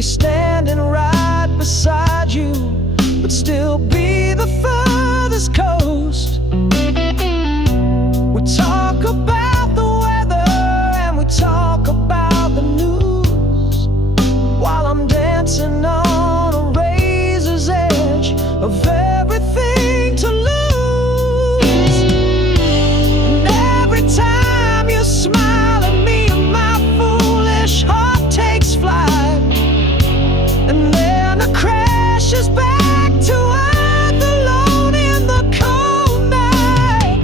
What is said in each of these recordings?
be standing right beside you, but still be the furthest coast. We talk about the weather and we talk about the news, while I'm dancing on a razor's edge of everything to lose. And every time you smile at me, my foolish heart takes flight, and then it crashes back to earth alone in the cold night.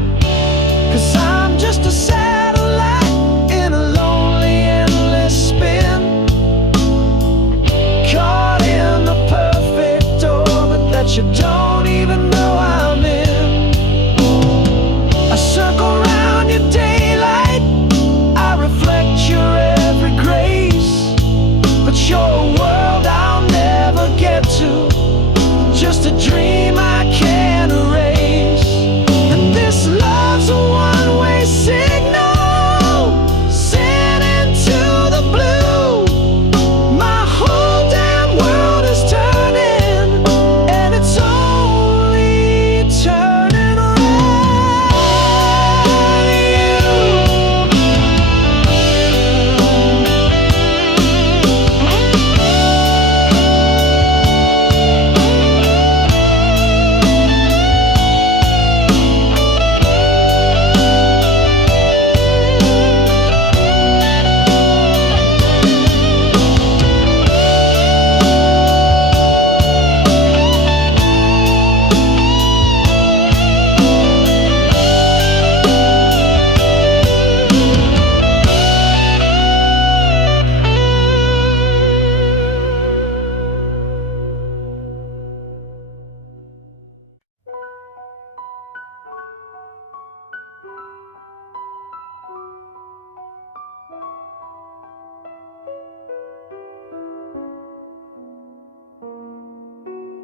'Cause I'm just a satellite in a lonely, endless spin, caught in the perfect orbit that you don't even know I'm in. I circle round your daylight, I reflect your every grace, but you're a world I'll never get to, just a dream I can't erase. And this love's a one-way signal, sent into the blue. My whole damn world is turning, and it's only turning around you.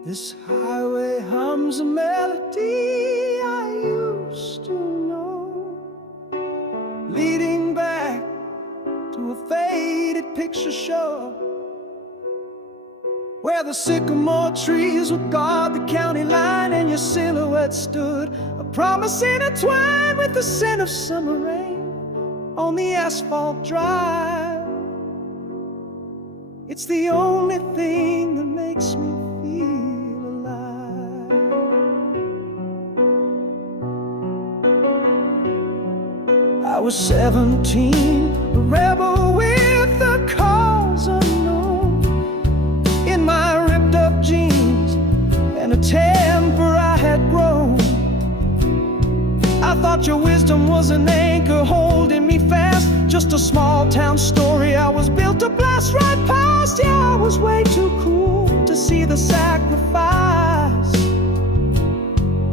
This highway hums a melody I used to know, leading back to a faded picture show, where the sycamore trees would guard the county line, and your silhouette stood, a promise intertwined with the scent of summer rain on the asphalt drive. It's the only thing that makes me feel alive. I was 17, a rebel with the cause unknown, in my ripped up jeans and a temper I had grown. I thought your wisdom was an anchor holding me fast, just a small town story I was built to blast right past. Yeah, I was way too cool to see the sacrifice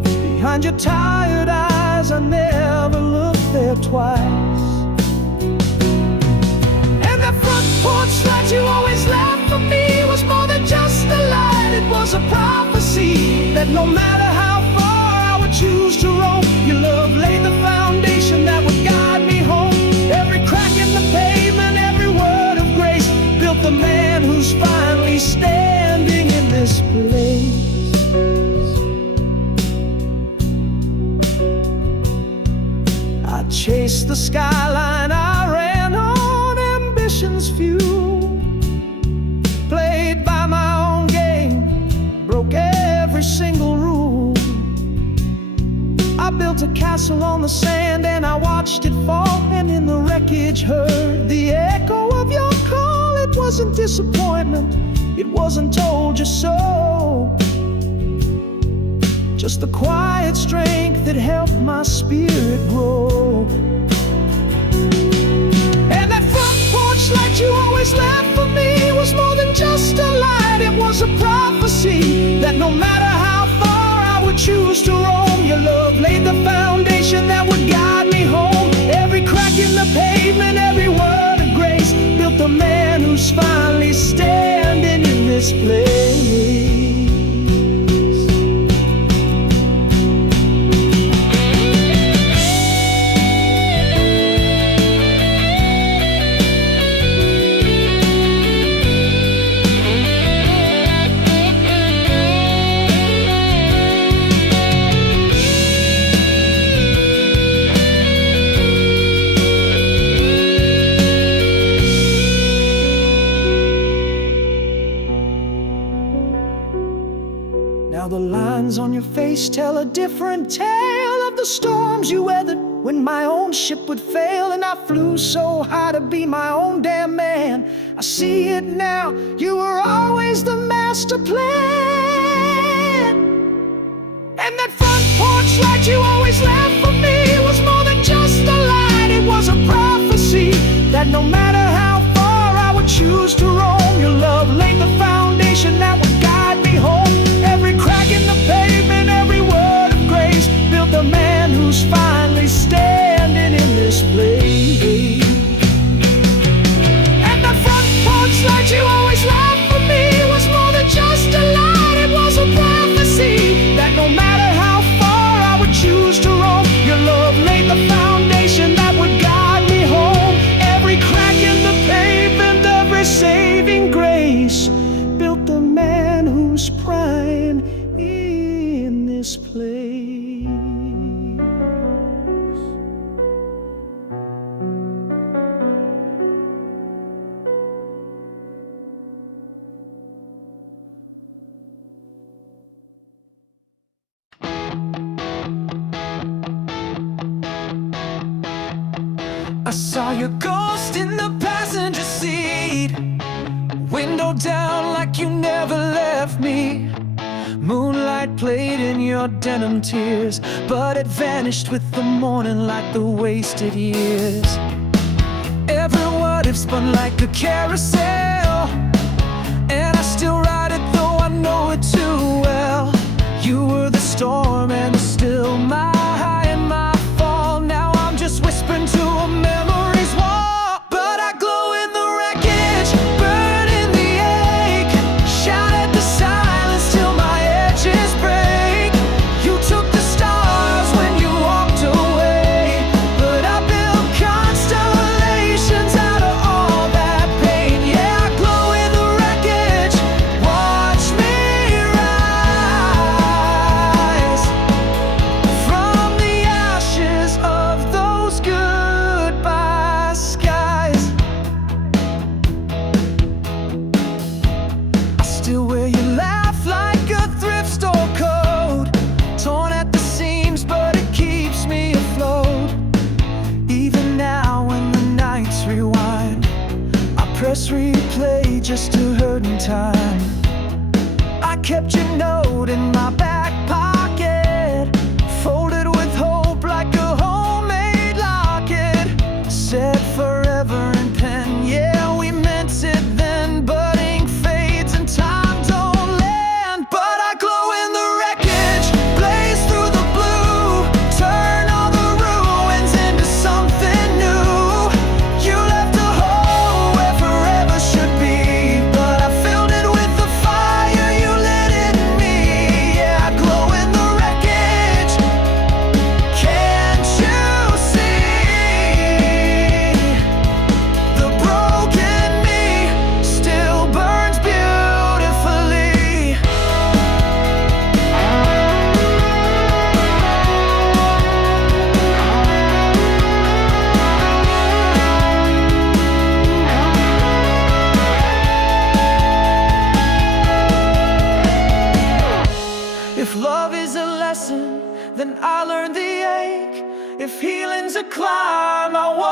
behind your tired eyes. I never looked there twice. And that front porch light you always left for me was more than just a light. It was a prophecy that no matter how far I would choose to roam, your love laid the foundation that would guide me home. Every crack in the pavement, every word of grace, built the man who's finally standing in this place. I chased the skyline, I ran on ambition's fuel, played by my own game, broke every single rule. I built a castle on the sand and I watched it fall, and in the wreckage heard the echo of your call. It wasn't disappointment, it wasn't told you so, just the quiet strength that helped my spirit grow. And that front porch light you always left for me was more than just a light. It was a prophecy that no matter how far I would choose to roam, your love laid the foundation that would guide me home. Every crack in the pavement, every word of grace, built the man who's finally standing in this place. always tell a different tale of the storms you weathered when my own ship would fail. And I flew so high to be my own damn man. I see it now, you were always the master plan. And that front porch light you always left for me was more than just a light, it was a prophecy that no matter how far I would choose to roam, your love laid the foundation that would guide me home. Every crack in the pavement, every word of grace built the man who's finally standing in this place. And the front porch light you always left for me was more than just a light, it was a prophecy that no matter how far I would choose to roam, your love laid the foundation that would guide me home. Every crack in the pavement, every saving grace built the man who's prime in this place. I saw your ghost in the passenger seat, window down like you never left me. Moonlight played in your denim tears, but it vanished with the morning like the wasted years. Every what if spun like a carousel, and I still ride it though I know it too well. You were the storm and still my high and my fall. Now I'm just whispering to a memory's wall. But I glow in the wreckage, burn in the ache, shout at the silence till my edges break. You took the stars when you walked away, but I built constellations out of all that pain. Yeah, I glow in the wreckage, watch me rise from the ashes of those goodbye skies. I still wear your laugh like a thrift store coat, torn at the seams but it keeps me afloat. Even now when the nights rewind, I press replay just to hurt in time. I kept your note in my back pocket, folded with hope like a homemade locket. Said forever in pen, yeah, we meant it then, but ink fades and time don't land. But I glow in the wreckage, blaze through the blue, turn all the ruins into something new. You left a hole where forever should be, but I filled it with the fire you lit in me. Yeah, I glow in the wreckage, can't you see? The broken me still burns beautifully. If love is a lesson, then I learned the ache. If healing's a climb, I want.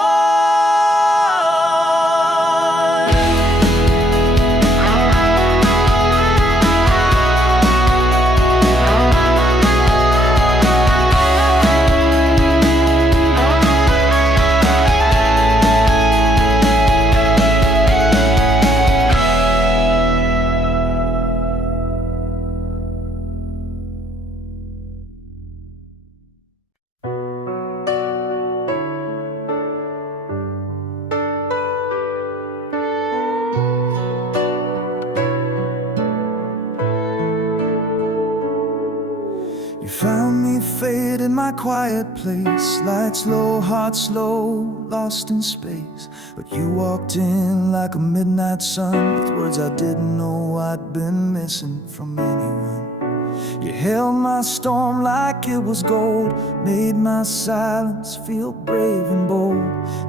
You found me fade in my quiet place, lights low, heart slow, lost in space. But you walked in like a midnight sun, with words I didn't know I'd been missing from anyone. You held my storm like it was gold, made my silence feel brave and bold.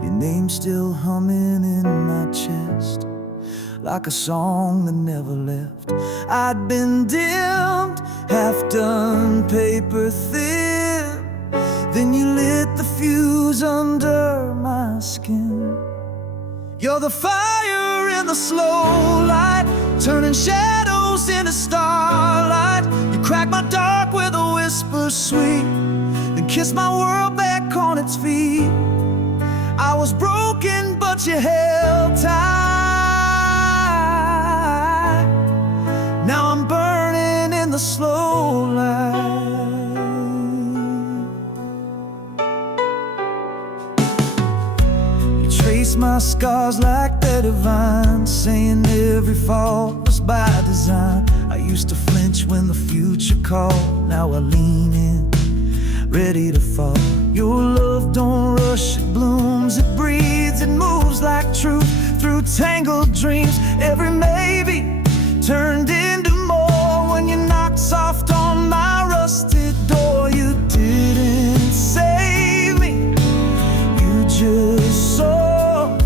Your name still humming in my chest, like a song that never left. I'd been dimmed, half done, paper thin. Then you lit the fuse under my skin. You're the fire in the slow light, turning shadows into starlight. You crack my dark with a whisper sweet, then kiss my world back on its feet. I was broken, but you held tight. Now I'm burning in the slow light. You trace my scars like they're divine, saying every fault was by design. I used to flinch when the future called. Now I lean in, ready to fall. Your love don't rush, it blooms, it breathes, it moves like truth through tangled dreams. Every maybe turned into more when you knocked soft on my rusted door. You didn't save me, you just saw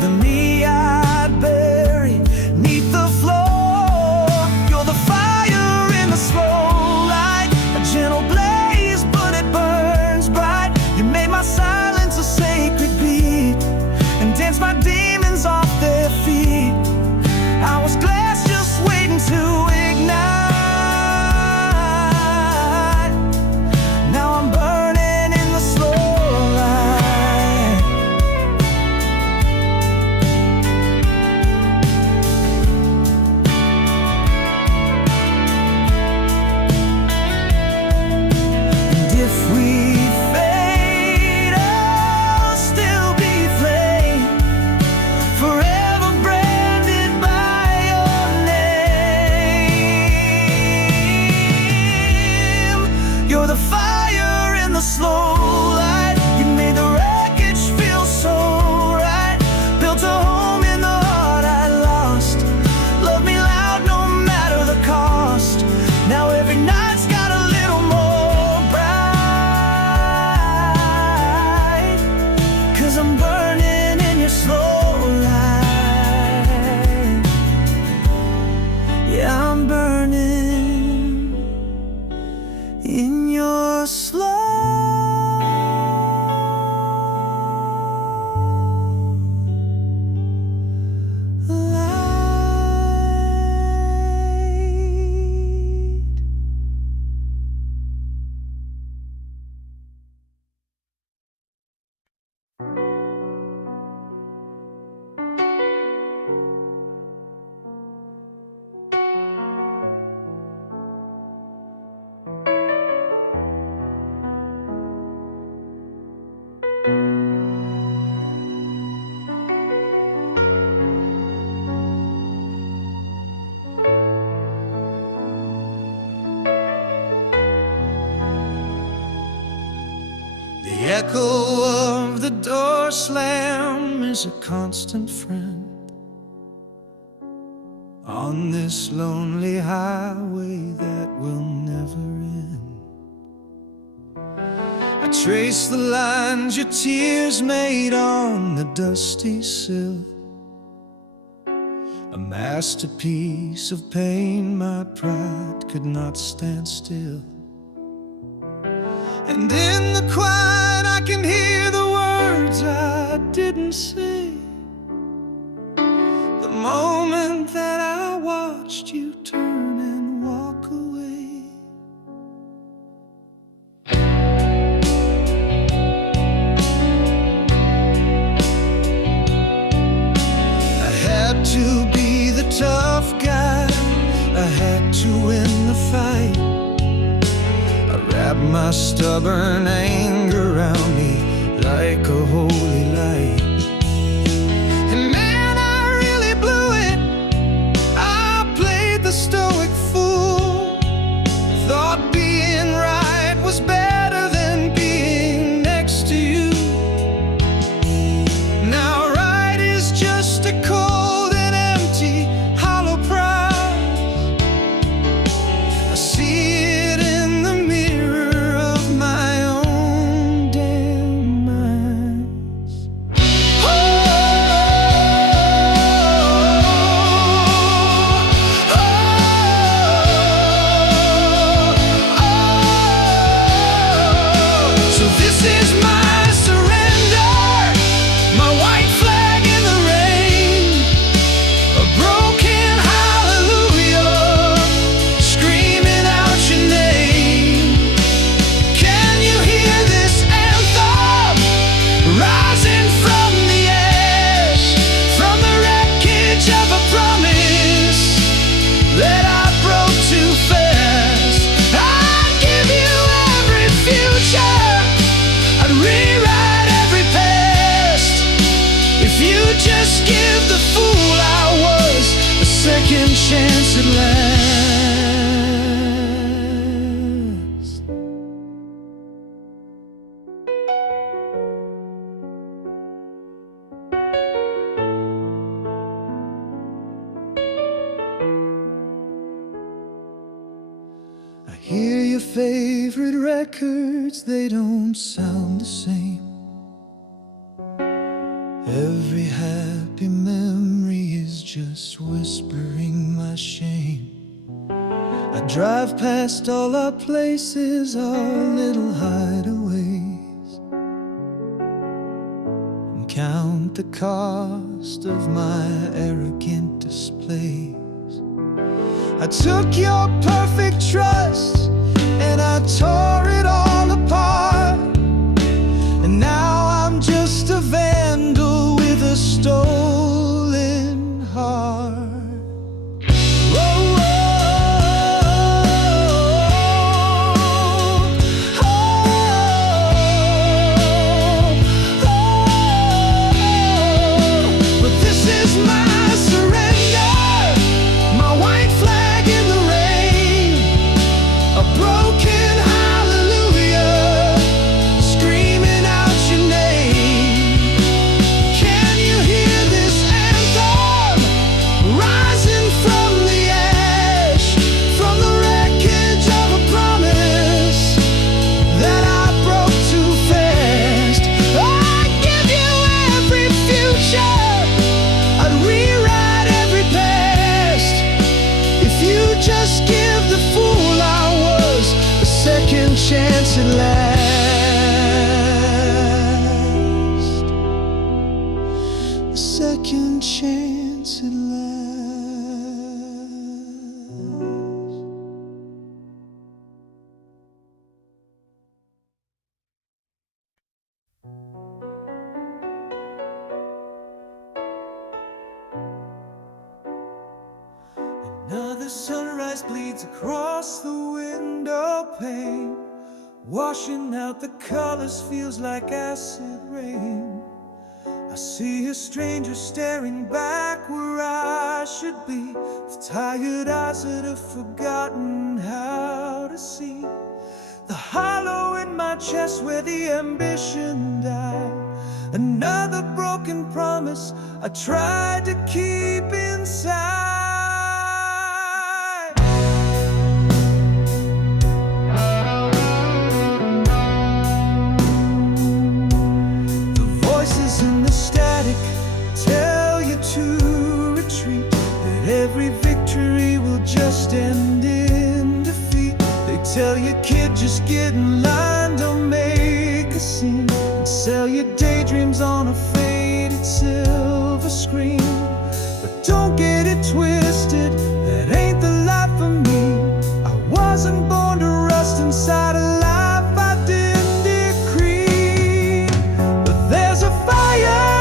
the me I'd bury neath the floor. You're the fire in the slow light, a gentle blaze, but it burns bright. You made my silence a sacred beat and danced my demons off their feet. I was glass just waiting to ignite. Now I'm burning in the slow light. And if we fade, I'll still be flame, forever branded by your name. You're the fire in the slow light. You made the wreckage feel so right. Built a home in the heart I lost. Love me loud no matter the cost. Now every night's got a little more bright, 'cause I'm burning in your slow light. Yeah, I'm burning in your slow light. The echo of the door slam is a constant friend on this lonely highway that will never end. I trace the lines your tears made on the dusty sill, a masterpiece of pain my pride could not stand still. And in the quiet I can hear the words I didn't say, the moment that I watched you turn and walk away. I had to be the tough guy, I had to win the fight. Wrap my stubborn anger around me like a holy light. And man, I really blew it. I played the stoic fool. Thought being right was better than being next to you. Now right is just a cold and empty hollow prize. I see it in the mirror of my own records, they don't sound the same. Every happy memory is just whispering my shame. I drive past all our places, our little hideaways, and count the cost of my arrogant displays. I took your perfect trust and I tore it all apart, and now I'm just a vandal with a stolen heart. Chance at last, a second chance at last. Another sunrise bleeds across the window pane, washing out the colors, feels like acid rain. I see a stranger staring back where I should be, with tired eyes that have forgotten how to see. The hollow in my chest where the ambition died. Another broken promise I tried to keep inside. Tell you to retreat, that every victory will just end in defeat. They tell you, kid, just get in line, don't make a scene, and sell your daydreams on a faded silver screen. But don't get it twisted, that ain't the life for me. I wasn't born to rust inside a life I didn't decree. But there's a fire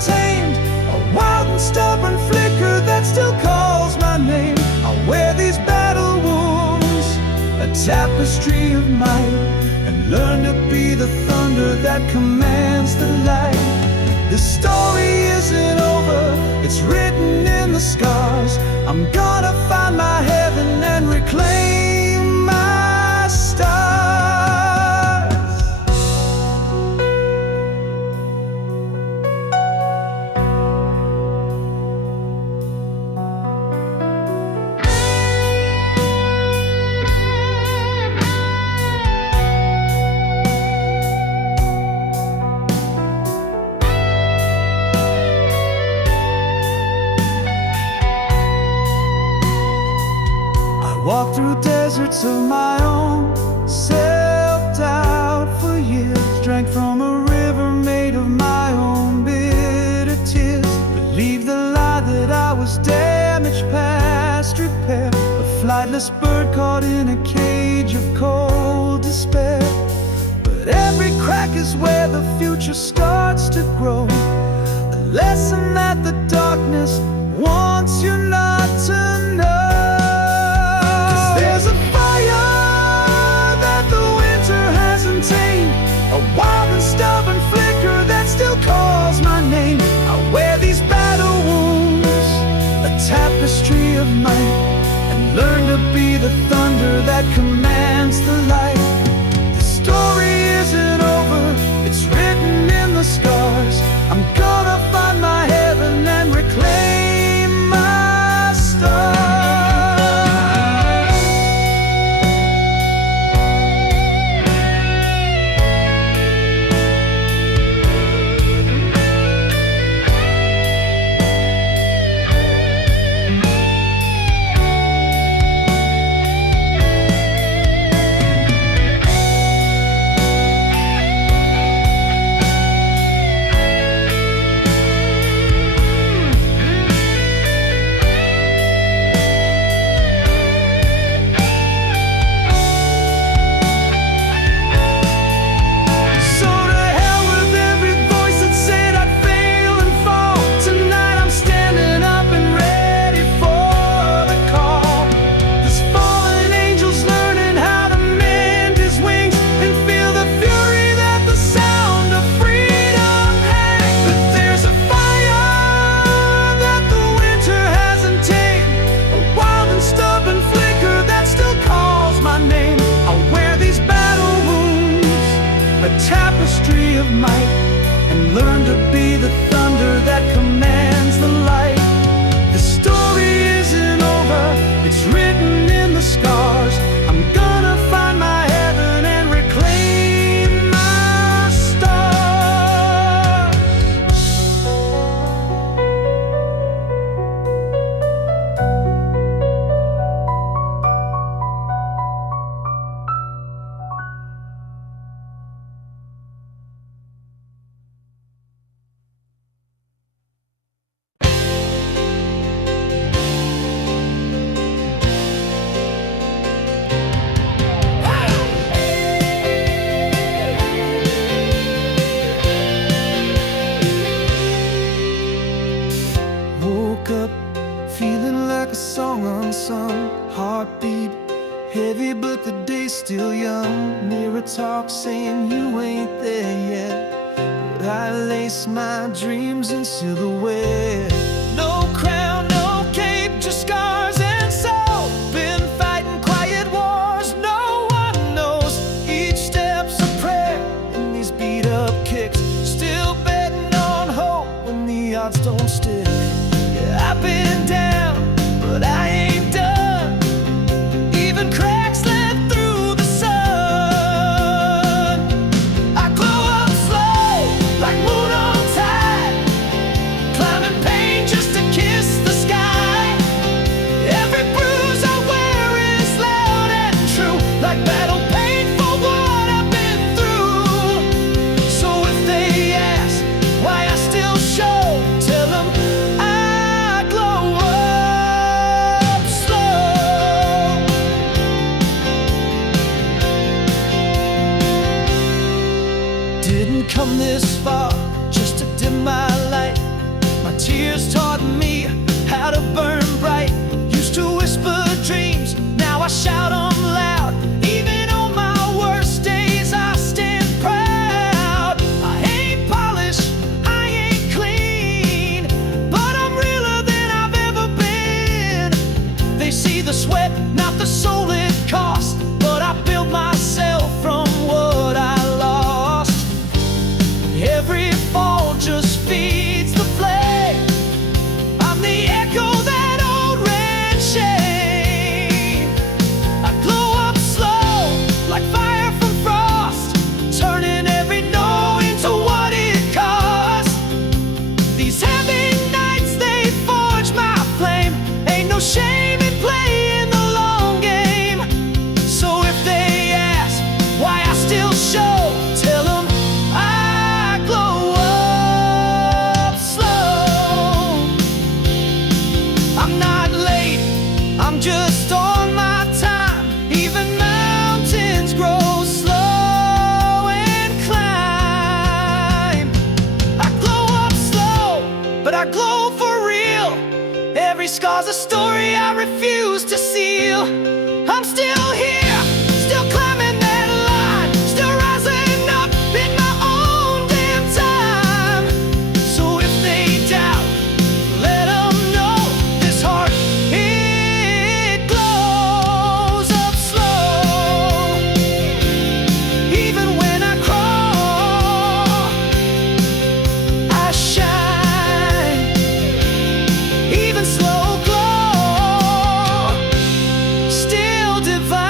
tamed, a wild and stubborn flicker that still calls my name. I wear these battle wounds, a tapestry of might, and learn to be the thunder that commands the light. This story isn't over, it's written in the scars. I'm gonna find my heaven and reclaim my stars. Walked through deserts of my own, self-doubt for years. Drank from a river made of my own bitter tears. Believed the lie that I was damaged past repair, a flightless bird caught in a cage of cold despair. But every crack is where the future starts to grow, a lesson that the darkness wants you not to know. There's a fire that the winter hasn't tamed, a wild and stubborn flicker that still calls my name. I wear these battle wounds, a tapestry of might, and learn to be the thunder that commands the light. The story isn't over, it's written in the scars. I'm gonna find my heaven and reclaim my stars. tapestry of might, and learn to be the thunder that commands the light. The story isn't over, it's written in the scars. I'm gonna find my heaven and reclaim my stars. Woke up feeling like a song unsung. Heartbeat heavy, but the day's still young. Mirror talk saying you ain't there yet, but I lace my dreams in silhouette. No crown, no cape, just scars and soul. Been fighting quiet wars no one knows. Each step's a prayer in these beat up kicks. Still betting on hope when the odds don't stick. Yeah, I've been down, but I ain't done. Even cracks let through the sun. I glow up slow, like moon on tide, climbing pain just to kiss the sky. Every bruise I wear is loud and true, like battle pain for what I've been through. So if they ask why I still show, tell them I glow up slow. Didn't come this far just to dim my light. My tears taught me how to burn bright. Used to whisper dreams, now I shout them loud. Even on my worst days I stand proud. I ain't polished, I ain't clean, but I'm realer than I've ever been. They see the sweat, not the soul it cost, but I built myself from what I lost. Every fall just feeds the flame. I'm the echo that old red shame. I glow up slow, like fire from frost, turning every no into what it costs. These heavy nights, they forge my flame. Ain't no shame in playing the long game. So if they ask why I still show, tell them I glow up slow. I'm not late, I'm just on my time. Even mountains grow slow and climb. I glow up slow, but I glow for real. Every scar's a story I refuse to seal. I'm still here, still climbing that line, still rising up in my own damn time. So if they doubt, let them know this heart, it glows up slow. Even when I crawl, I shine. Even slow glow, still divine.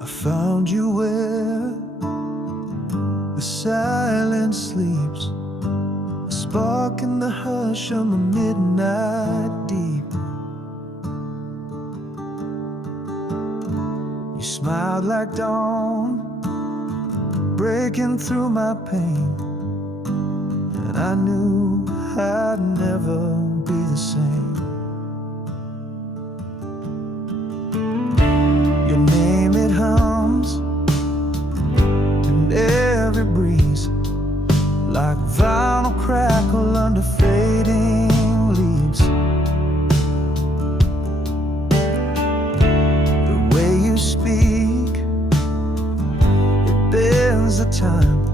I found you where the silence sleeps, a spark in the hush of the midnight deep. You smiled like dawn, breaking through my pain, and I knew I'd never be the same. Your name, it hums in every breeze, like vinyl crackle under fading leaves. time.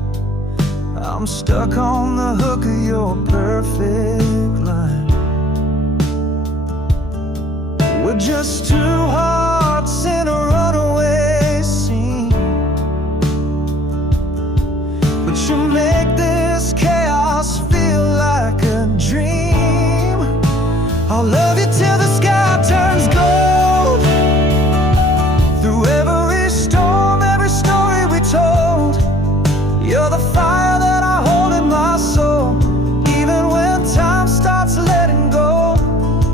I'm stuck on the hook of your perfect line. We're just two hearts in a runaway scene, but you make this chaos feel like a dream. I'll love you till the sky turns gold. Through every storm, every story we told, you're the fire that I hold in my soul. Even when time starts letting go,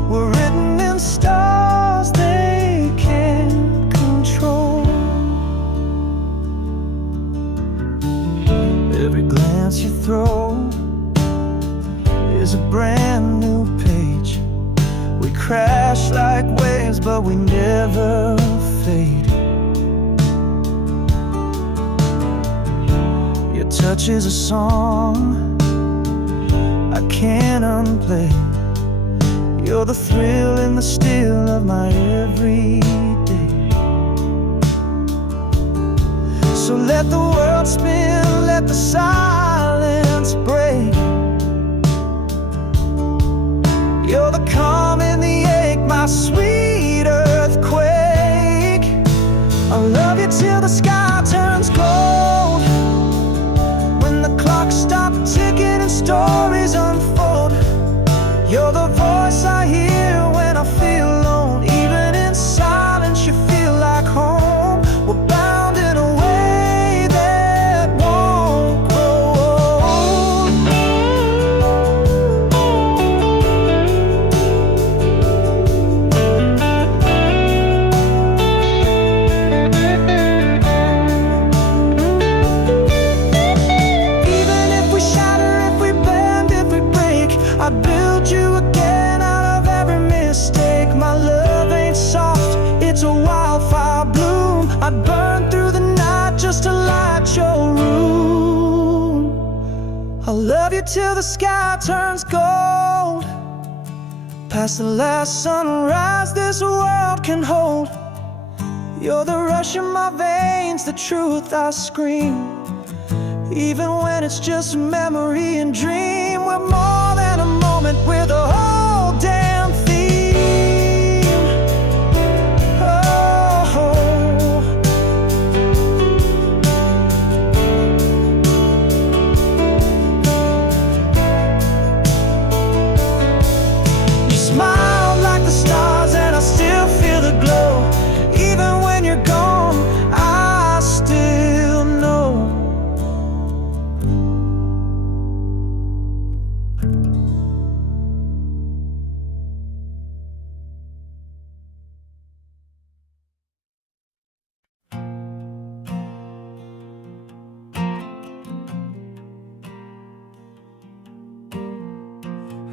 we're written in stars they can't control. Every glance you throw is a brand new page. We crash like waves, but we never fade. Your touch is a song I can't unplay. You're the thrill and the still of my everyday. So let the world spin, let the silence break. You're the calm and the ache, my sweet earthquake. I'll love you till the sky turns gold. When the clock stops ticking and stories unfold, you're the voice I hear when I feel alone. Even in silence you feel like home. We're bound in a way that won't grow old. Even if we shatter, if we bend, if we break, I build you again out of every mistake. My love ain't soft, it's a wildfire bloom. I'd burn through the night just to light your room. I'll love you till the sky turns gold. Past the last sunrise this world can hold. You're the rush in my veins, the truth I scream. Even when it's just a memory and dream, we're more than a moment, we're the whole damn theme. Oh, you smile like the stars and I still feel the glow. Even when you're gone, I still know.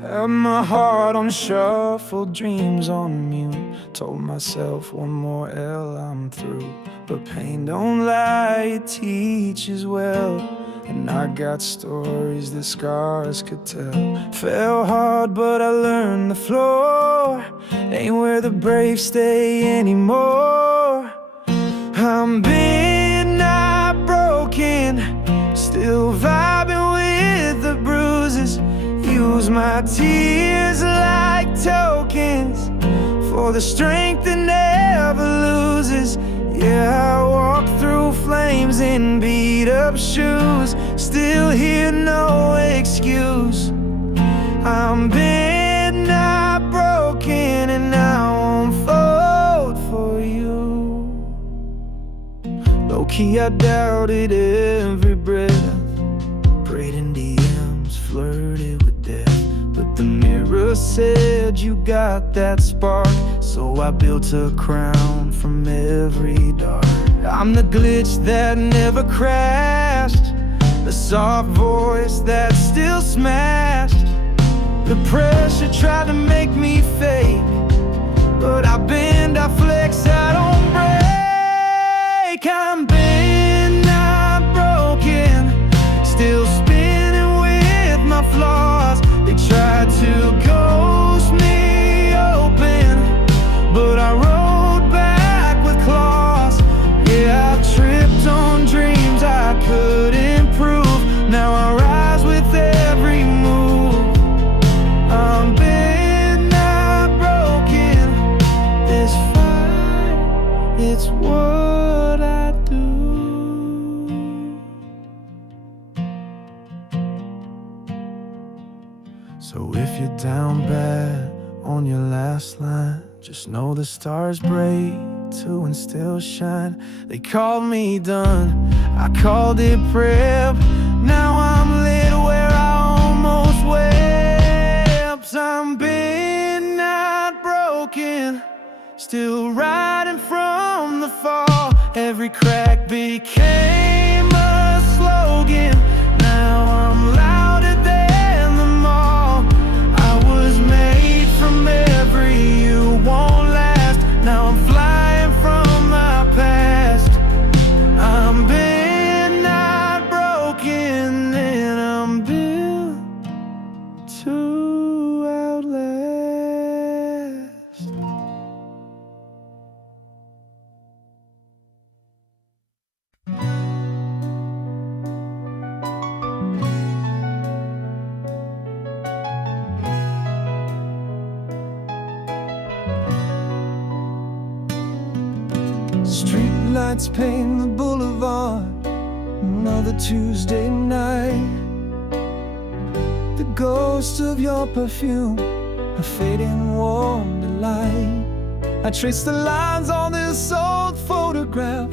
Had my heart on shuffle, dreams on mute. Told myself one more L, I'm through. But pain don't lie, it teaches well. And I got stories that scars could tell. Fell hard, but I learned the floor ain't where the brave stay anymore. I'm bent, not broken, still vibing with the bruises. Use my tears like tokens for the strength that never loses. Yeah, I walk through flames in beat up shoes, still hear no excuse. I'm bent, not broken, and I won't fold for you. Low-key I doubted every breath, prayed in DMs, flirted with death. But the mirror said you got that spark, so I built a crown from every dart. I'm the glitch that never crashed, the soft voice that still smashed. The pressure tried to make me fake, but I bend, I flex, I don't break. I'm bent, not broken, still spinning with my flaws. They tried to ghost me open, but I rode back with claws. Yeah, I tripped on dreams I couldn't Just know the stars break too and still shine. They called me done, I called it prep. Now I'm lit where I almost wept. I'm bent, not broken, still riding from the fall. Every crack became a slogan. Now I'm louder than them all. I was made from every you won't last. Now I'm flying from my past. I'm bent, not broken, and I'm built to outlast. Streetlights paint the boulevard. Another Tuesday night. The ghost of your perfume, a fading warm delight. I trace the lines on this old photograph,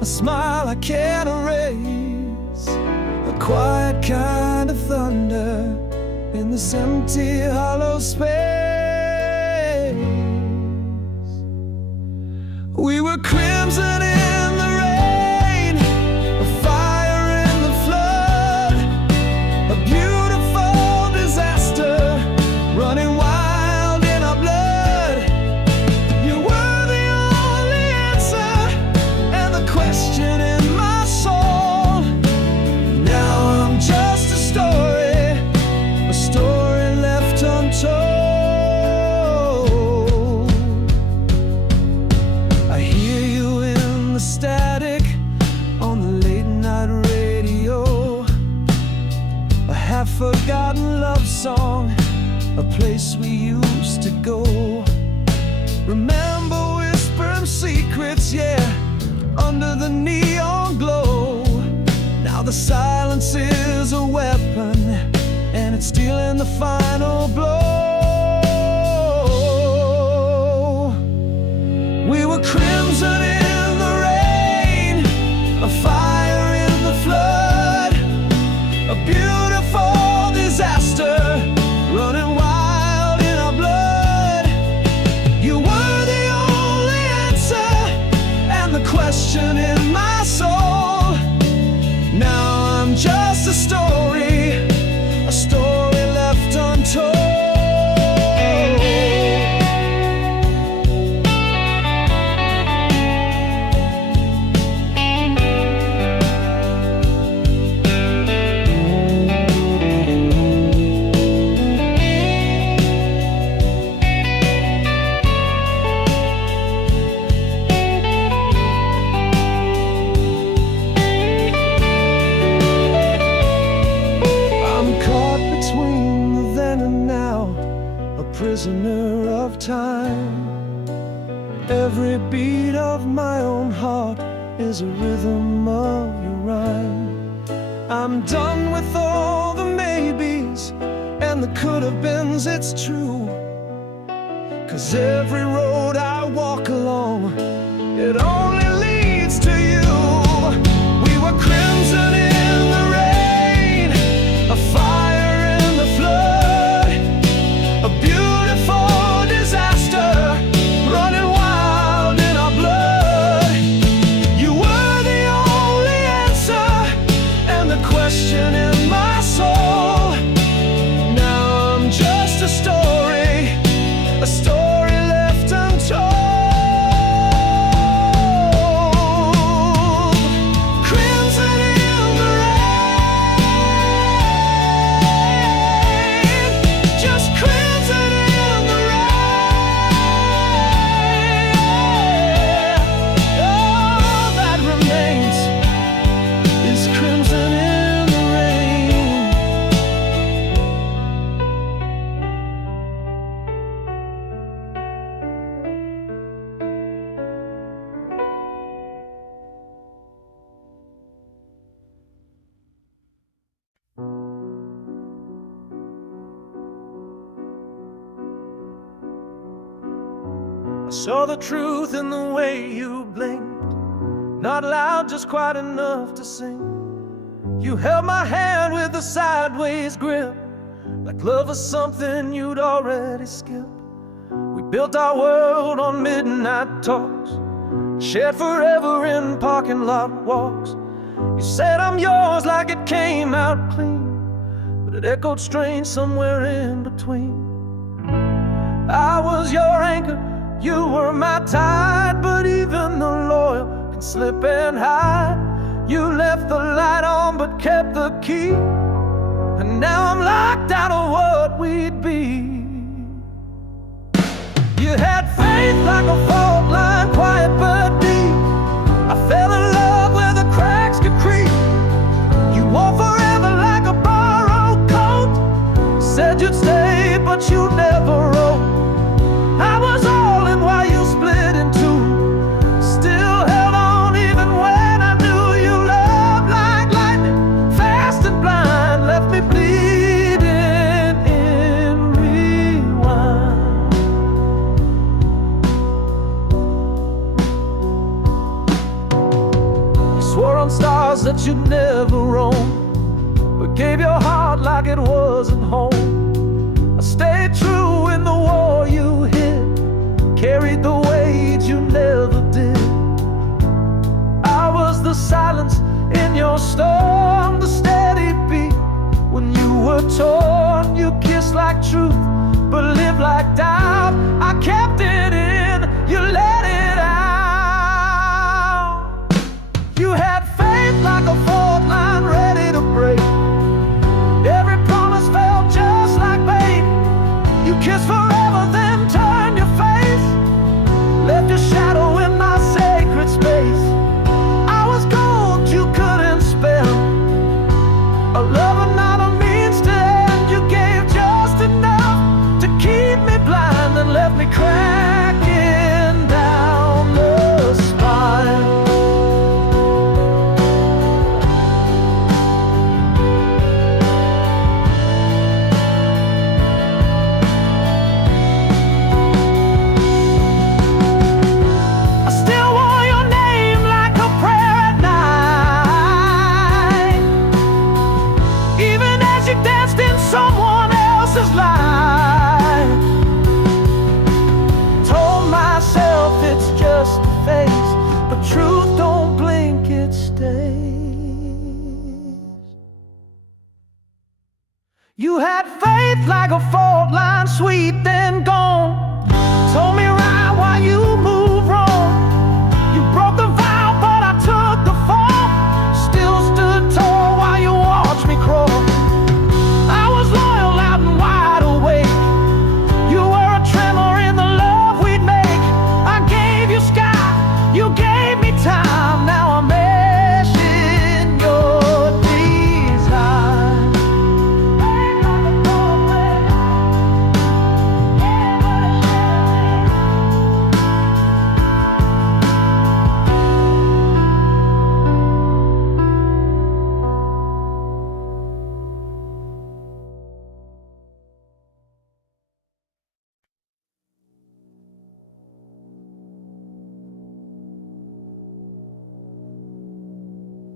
a smile I can't erase. A quiet kind of thunder in this empty hollow space. We were crimson in the rain, a fire in the flood, a beautiful disaster running wild in our blood. You were the only answer and the question in my soul. Now I'm just a story left untold. Static on the late night radio, a half-forgotten love song, a place we used to go. Remember whispering secrets, yeah, under the neon glow. Now the silence is a weapon, and it's stealing the final blow. We were crimson in a fire in the flood, a beautiful disaster running wild in our blood. You were the only answer and the question in my soul. Now I'm just a story left untold. Prisoner of time. Every beat of my own heart is a rhythm of your rhyme. I'm done with all the maybes and the could have beens, it's true. 'Cause every road I walk along, it only leads to you. We were crimson in the rain, a fire in the flood, a beautiful disaster running wild in our blood. You were the only answer and the question in my soul. Now I'm just a story left untold. I saw the truth in the way you blinked, not loud, just quiet enough to sing. You held my hand with a sideways grip, like love was something you'd already skipped. We built our world on midnight talks, shared forever in parking lot walks. You said I'm yours like it came out clean, but it echoed strange somewhere in between. I was your anchor, you were my tide, but even the loyal can slip and hide. You left the light on but kept the key, and now I'm locked out of what we'd be. You had faith like a fault line, quiet but deep. I fell in love where the cracks could creep. You wore forever like a borrowed coat, said you'd stay but you never wrote. I was all in while you split in two, still held on even when I knew you loved like lightning, fast and blind, left me bleeding in rewind. You swore on stars that you'd never roam, but gave your heart like it wasn't home. I stayed true in the war you hid, carried the weight you never did. I was the silence in your storm, the steady beat when you were torn. You kissed like truth, but lived like doubt. I kept it in, you let it out. You had faith like a fault line ready to break. Every promise felt just like bait. You kissed forever, then turned your face, left your shadow in my sacred space. I was gold you couldn't spend, a lover not a means to end. You gave just enough to keep me blind, and left me cracking down the spine. Someone else's life, told myself it's just a phase, but truth don't blink, it stays. You had faith like a fault line, sweet then gone. Told me right while you moved wrong. You broke the vow, but I took the fall. Still stood tall while you watched me crawl.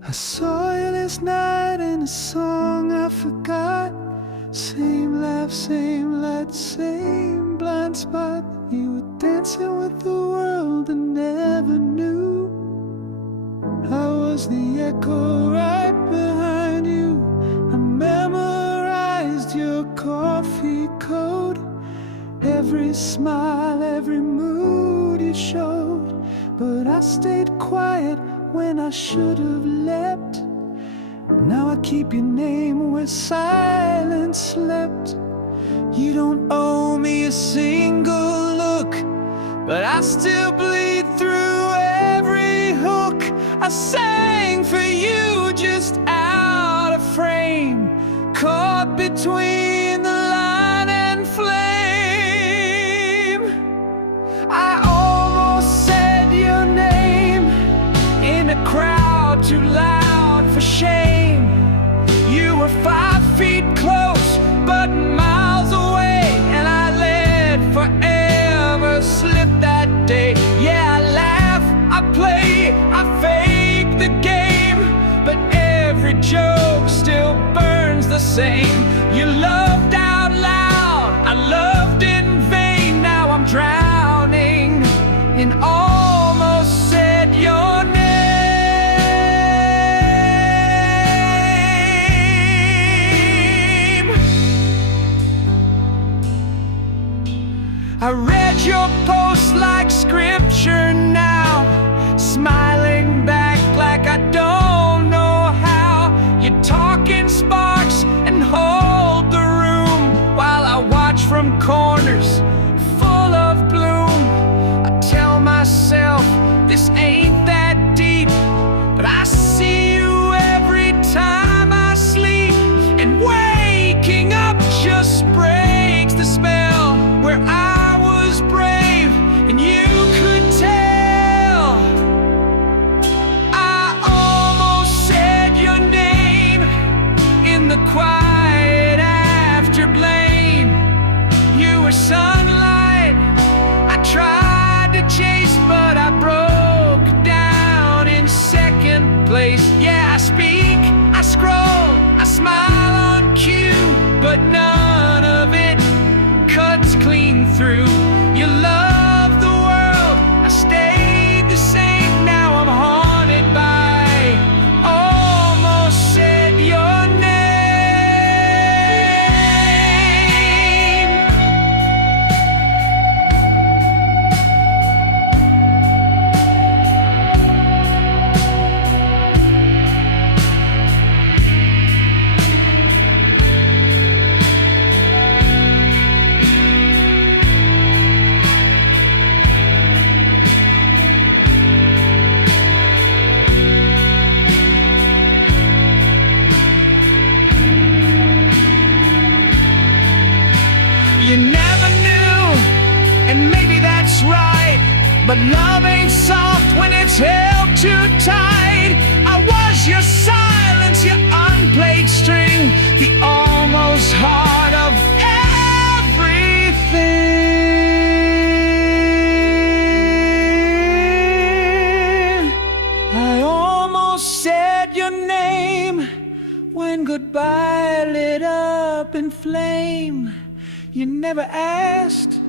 I saw you last night in a song I forgot. Same laugh, same light, same blind spot. You were dancing with the world and never knew. I was the echo right behind you. I memorized your coffee code, every smile, every mood you showed. But I stayed quiet when I should have leapt. Now I keep your name where silence slept. You don't owe me a single look, but I still bleed through every hook. I sang for you just out of frame, caught between the line and flame. I almost said your name in a crowd too loud for shame. You were 5 feet close, but miles away, and I let forever slip that day. Yeah, I laugh, I play, I fake the game, but every joke still burns the same. You loved out loud, I loved in vain. Now I'm drowning and almost said your name. I read your post like scripture now, smiling back like I don't know how. You talk in sparks and hold the room while I watch from corners full of bloom. I tell myself this ain't that deep, but I see you every time I sleep, and waking up just breaks the spell. Where I was brave and you could tell, I almost said your name in the quiet after blame. You were sunlight I tried to chase, but I broke down in second place. Yeah, I speak, I scroll, I smile on cue, but none of it cuts clean through. You love the world, I stayed the same. Now I'm haunted by almost said your name. You never knew, and maybe that's right, but love ain't soft when it's held too tight. I was your silence, your unplayed string, the almost heart of everything. I almost said your name when goodbye lit up in flame. You never asked,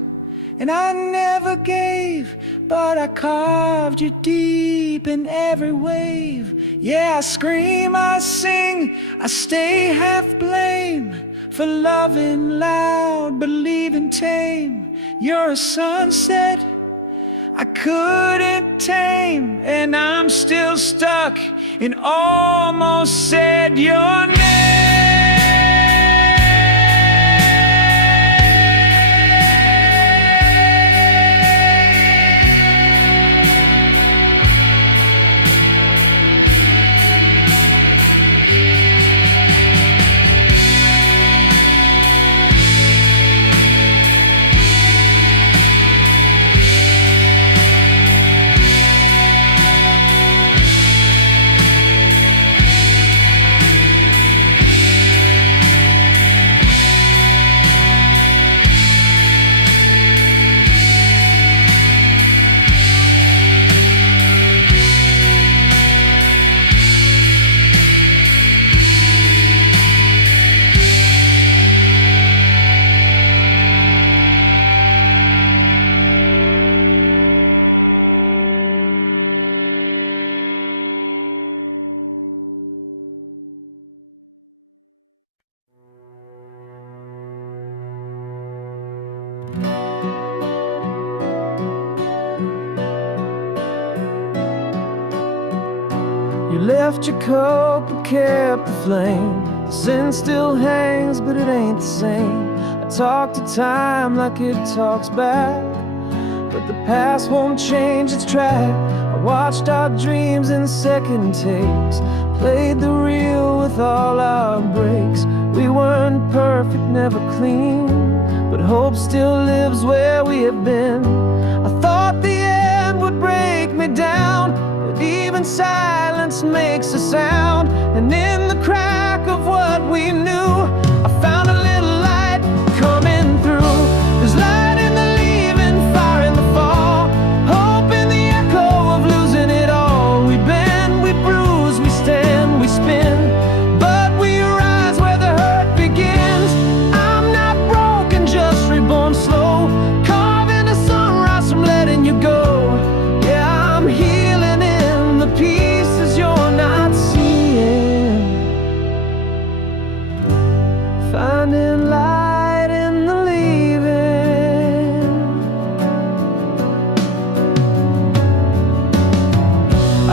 and I never gave, but I carved you deep in every wave. Yeah, I scream, I sing, I stay half blame for loving loud, believing tame. You're a sunset I couldn't tame, and I'm still stuck and almost said your name. You left your coat but kept the flame. The sin still hangs but it ain't the same. I talk to time like it talks back, but the past won't change its track. I watched our dreams in second takes, played the reel with all our breaks. We weren't perfect, never clean, but hope still lives where we have been. I thought the end would break me down, but even silence makes a sound. And in the crack of what we knew, I found a little light coming through. There's light in the leaving, fire in the fall.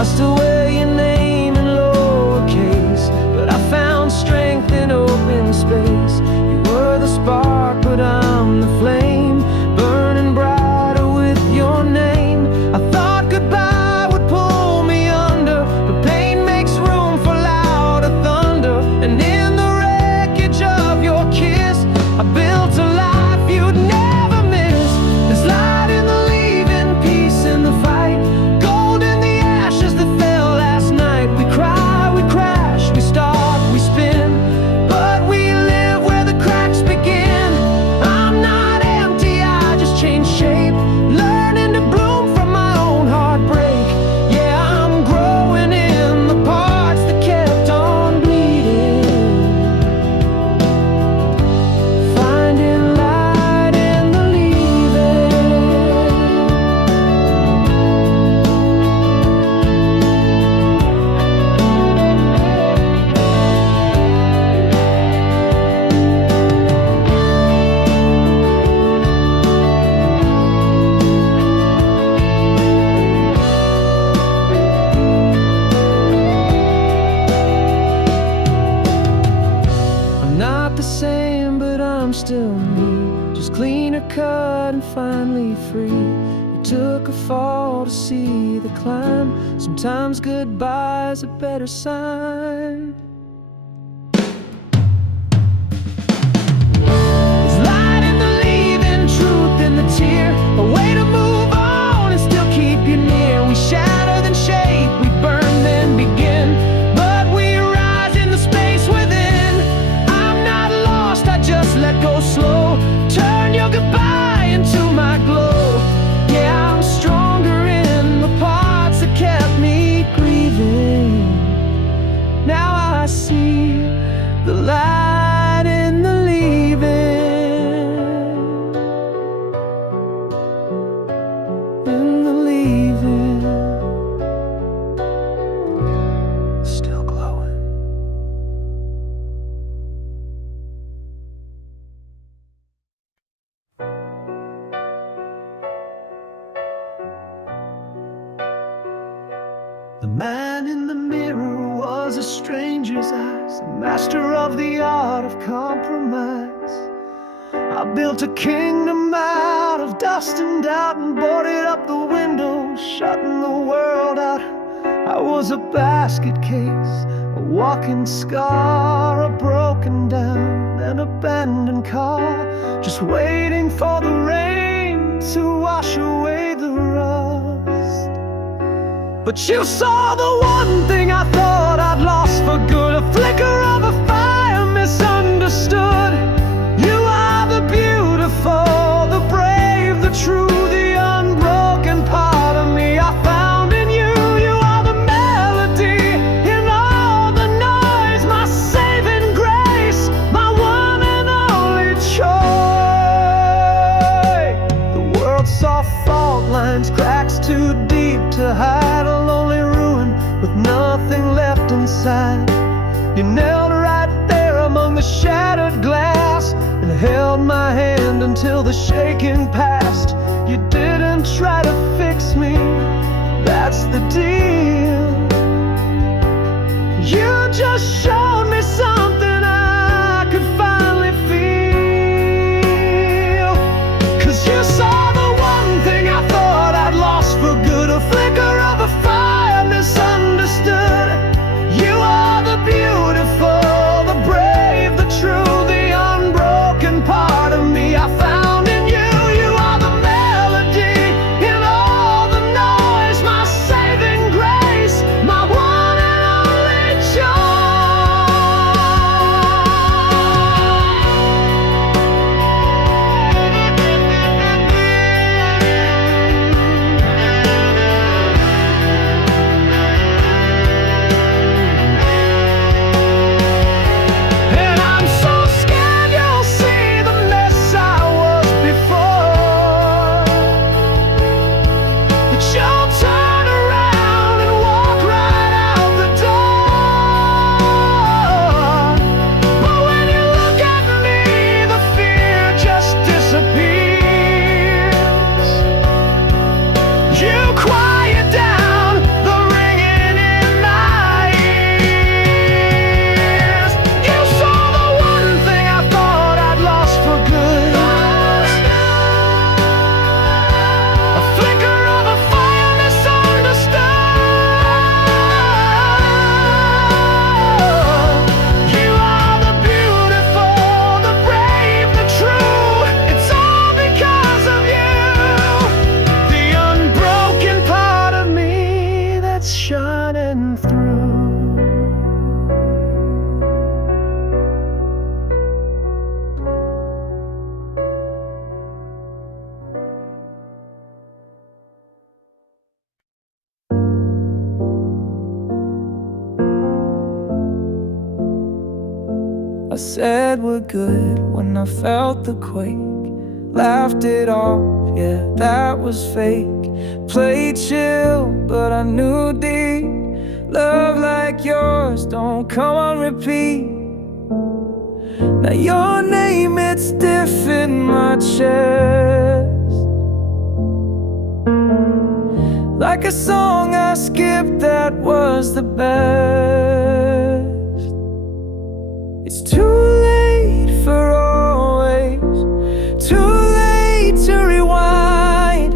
just to wear your name in lowercase, but I found strength in open space. You were the spark, but I'm the flame, burning brighter with your name. I thought goodbye would pull me under, but pain makes room for louder thunder. And in the wreckage of your kiss, I built a life you'd never miss. There's light in the leaving, peace in the fight, gold in the ashes that fell last night. We cry, we crash, we start, we spin, but we live where the cracks begin. I'm not empty, I just change shape, learning to bloom from my own heartbreak. Yeah, I'm growing in the parts that kept on bleeding, finding light in the leaving. I'm not the same, but I'm still me, just cleaner cut and finally free. It took a fall to see the climb. Sometimes goodbye's a better sign. There's light in the leaving, truth in the tear, a way to move on and still keep you near. We shatter then shape, we burn then begin, but we rise in the space within. I'm not lost, I just let go slow, turn your goodbye into my glow. Yeah, I'm stronger in the parts that kept me grieving. Now I see the light in the leaving, in the leaving, still glowing. The man in the mirror was a stranger's eyes, a master of the art of compromise. I built a kingdom out of dust and doubt and boarded up the windows, shutting the world out. I was a basket case, a walking scar, a broken down and abandoned car, just waiting for the rain to wash away the rust. But you saw the one thing I thought I'd lost for good, a flicker of a fire misunderstood. You are the beautiful, the brave, the true, the unbroken part of me I found in you. You are the melody in all the noise, my saving grace, my one and only joy. The world saw fault lines, cracks too deep to hide, a lonely ruin with nothing left inside. You knelt right there among the shattered glass and held my hand until the shaking passed. You didn't try to fix me, that's the deal. You just showed me something I could finally feel. 'Cause you saw the one thing I thought I'd lost for good, a flicker of a fire misunderstood. You are the beautiful, the brave, the true, the unbroken part of me I found in you. You are the melody in all the noise, my saving grace, my one and only And I'm so scared you'll see the mess I was before, that you'll turn around and walk right out the door. But when you look at me, the fear just disappears. You quiet down the ringing I said we're good when I felt the quake. Laughed it off, yeah, that was fake. Played chill, but I knew deep, love like yours don't come on repeat. Now your name, it's stiff in my chest, like a song I skipped that was the best. It's too late for always, too late to rewind.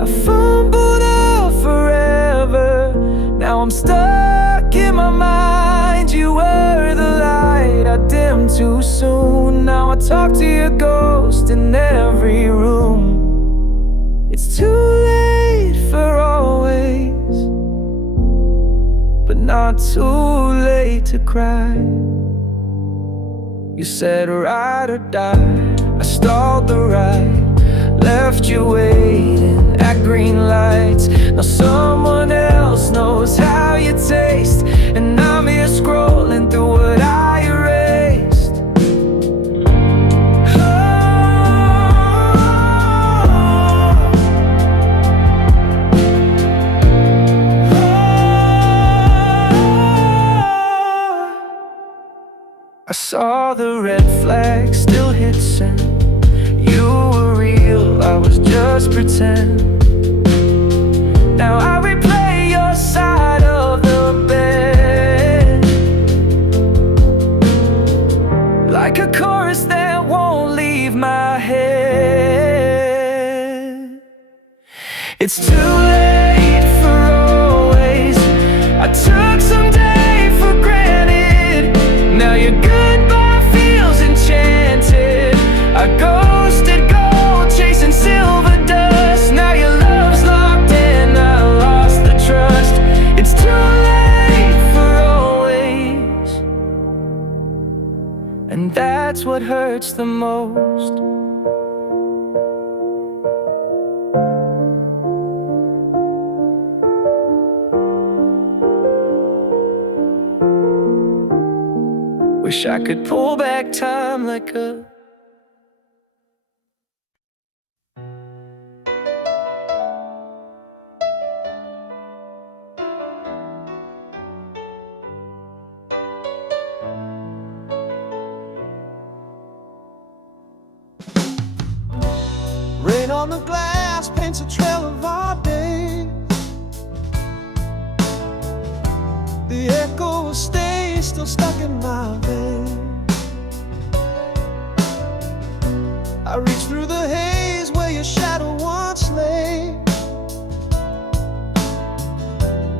I fumbled up forever, now I'm stuck in my mind. You were the light I dimmed too soon. Now I talk to your ghost in every room. It's too late for always, but not too late to cry. You said ride or die, I stalled the ride, left you waiting at green lights. Now someone else knows how you taste, and I'm here scrolling through what I erased. I saw the red flag, still hit send. You were real, I was just pretend. Now I replay your side of the bed, like a chorus that won't leave my head. It's too late for always, I took some day for granted. Now your goodbye feels enchanted. I ghosted gold, chasing silver dust. Now your love's locked in, I lost the trust. It's too late for always, and that's what hurts the most. Wish I could pull back time like a rain on the glass paints a trail of our day. The echo stays still stuck in my veins. I reach through the haze where your shadow once lay,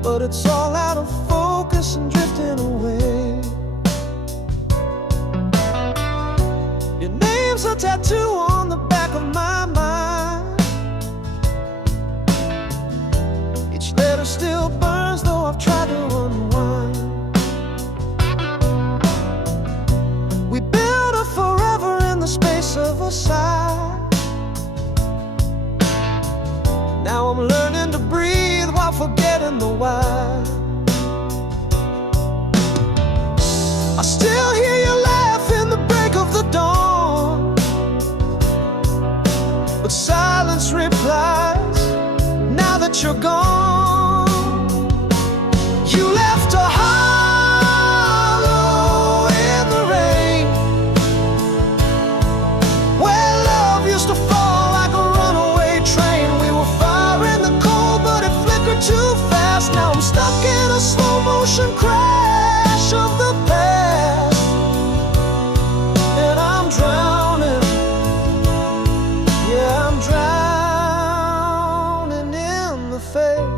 but it's all out of focus and drifting away. Your name's a tattoo on the back of my mind. Each letter still burns, though I've tried to unwind. We built a forever in the space of a sigh. Now I'm learning to breathe while forgetting the why. I still hear you laugh in the break of the dawn, but silence replies now that you're gone. You left a hollow in the rain, where love used to fall like a runaway train. We were fire in the cold, but it flickered too fast. Now I'm stuck in a slow motion crash of the past, and I'm drowning. Yeah, I'm drowning in the fade.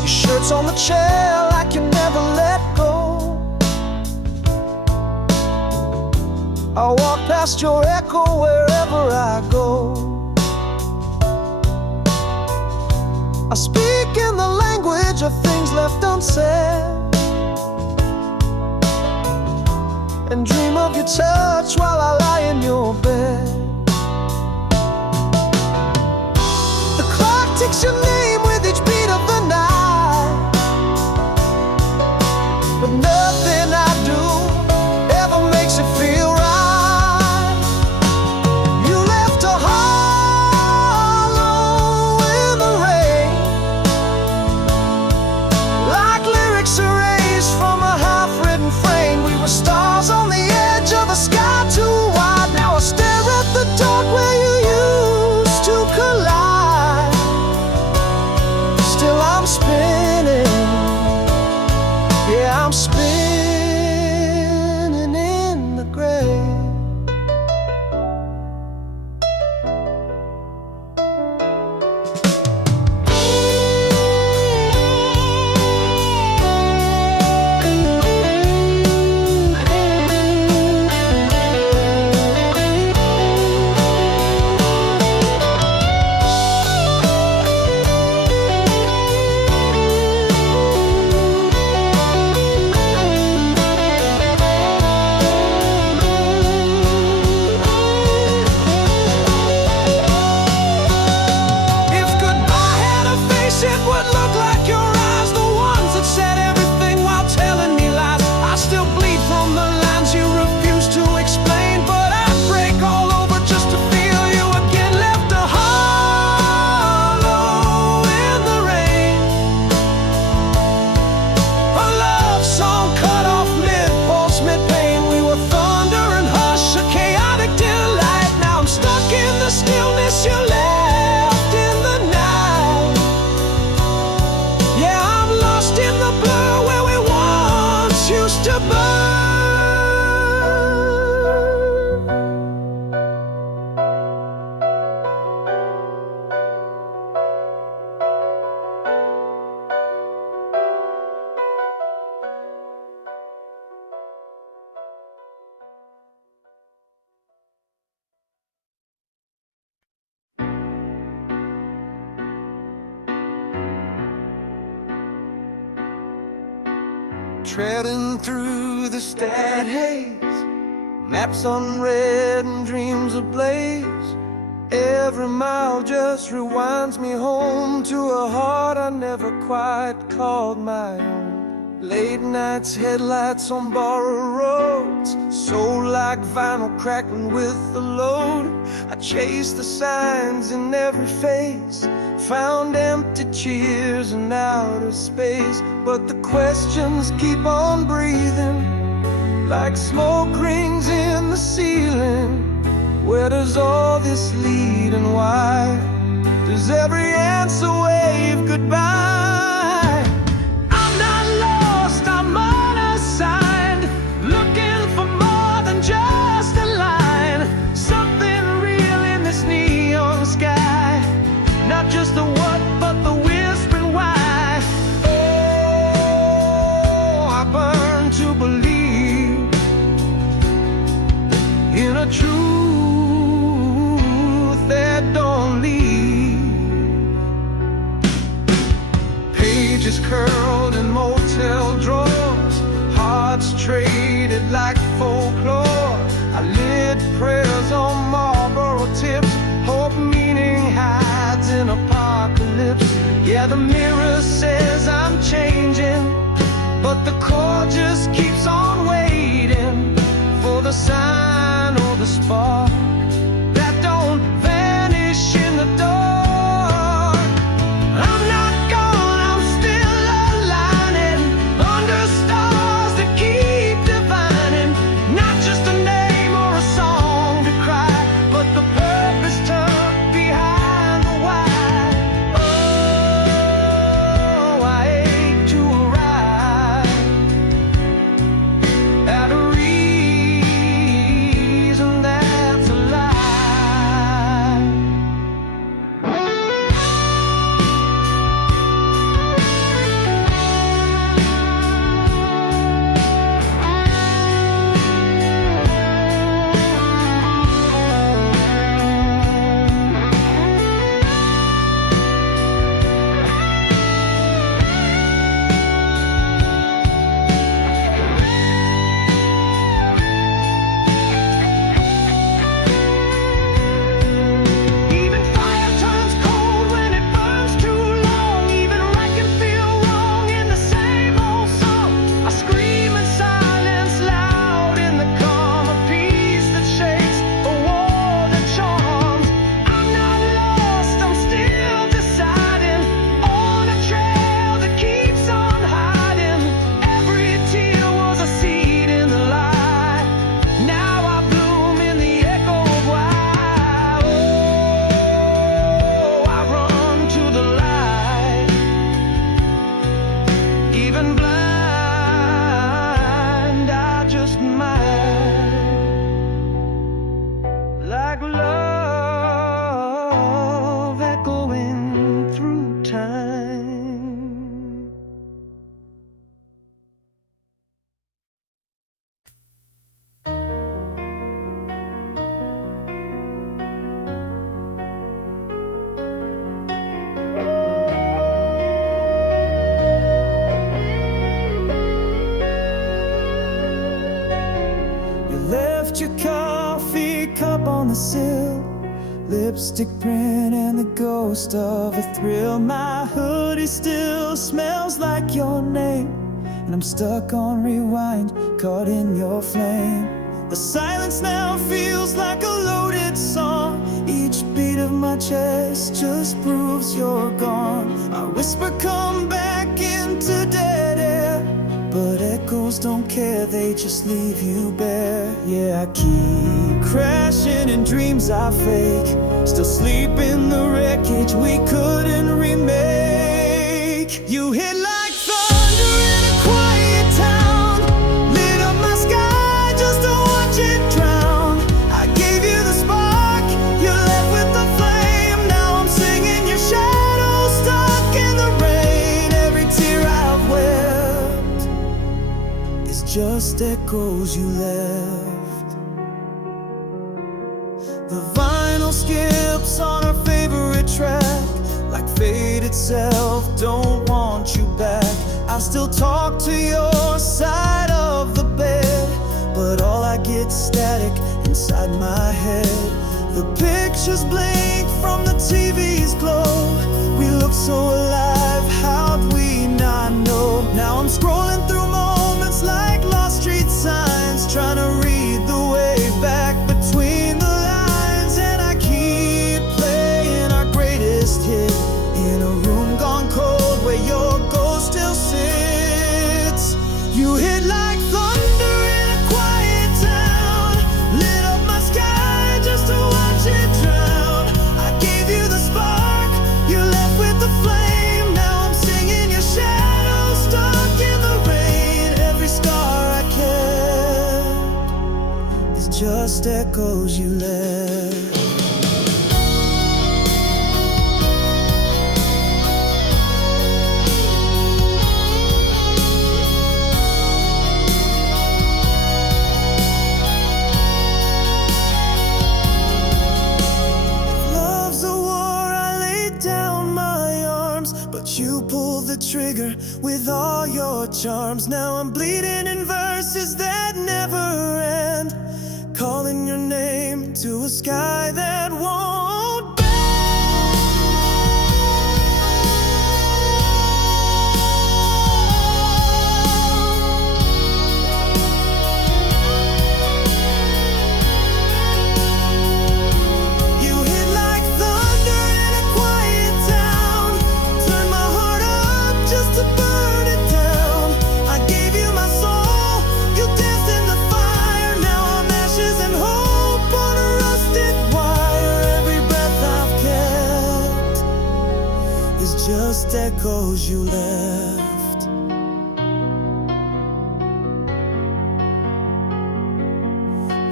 Your shirt's on the chair like you never let go. I'll walk past your echo wherever I go. I speak in the language of things left unsaid, and dream of your touch while I lie in your bed. The clock ticks your name with each beat of the night. treading through the stat haze, maps unread and dreams ablaze. Every mile just rewinds me home to a heart I never quite called my own. Late nights, headlights on borrowed roads, soul like vinyl cracking with the load. I chased the signs in every face, found empty cheers in outer space. But the questions keep on breathing, like smoke rings in the ceiling. Where does all this lead and why does every answer wave goodbye? I'm not lost, I'm unassigned, looking for more than just a line. Something real in this neon sky, not just the what but the whispering why. Oh, I burn to believe in a truth that don't leave. Pages curled in motel drawers, hearts traded like folklore. I lit prayers on Marlboro tips, hope meaning hides in apocalypse. Yeah, the mirror says I'm changing, but the core just keeps on waiting for the sign or the spark that don't vanish in the dark. I'm not gone, I'm still aligning under stars that keep divining. Not just a name or a song to cry, but the purpose tucked behind the why. Oh, I ache to arrive at a reason that's alive. Even fire turns cold when it burns too long. Even right can feel wrong in the same old song. I scream in silence, loud in the calm, a peace that shakes, a war that charms. I'm not lost, I'm still deciding on a trail that keeps on hiding. Every tear was a seed in the light. Now I bloom in the echo of why. Oh, I run to the light, even blind, I just might. Like love echoing through time. You left your coffee cup on the sill, lipstick print and the ghost of a thrill. My hoodie still smells like your name, and I'm stuck on rewind, caught in your flame. The silence now feels like a loaded song. Each beat of my chest just proves you're gone. I whisper, come back into dead air, but echoes don't care, they just leave you bare. Yeah, I keep crashing in dreams I fake, still sleep in the wreckage we couldn't remake. You hit like thunder in a quiet town, lit up my sky just to watch it drown. I gave you the spark, you left with the flame. Now I'm singing your shadow stuck in the rain. Every tear I've wept is just echoes you left. The vinyl skips on our favorite track, like fate itself, don't want you back. I still talk to your side of the bed, but all I get's static inside my head. The pictures blink from the TV's glow. We look so alive, how'd we not know? Now I'm scrolling through moments like lost street signs, trying to read the way back between the lines. And I keep playing our greatest hit in a room gone cold where your ghost still sits. You hit like thunder in a quiet town, lit up my sky just to watch it drown. I gave you the spark, you left with the flame. Now I'm singing your shadow stuck in the rain. Every scar I kept is just echoes you left. You pulled the trigger with all your charms. Now I'm bleeding in verses that never end, calling your name to a sky that won't bend. You hit like thunder in a quiet town, turn my heart up just to burn it down. I gave you my soul, you danced in the fire. Now I'm ashes and hope on a rusted wire. Every breath I've kept is just echoes you left.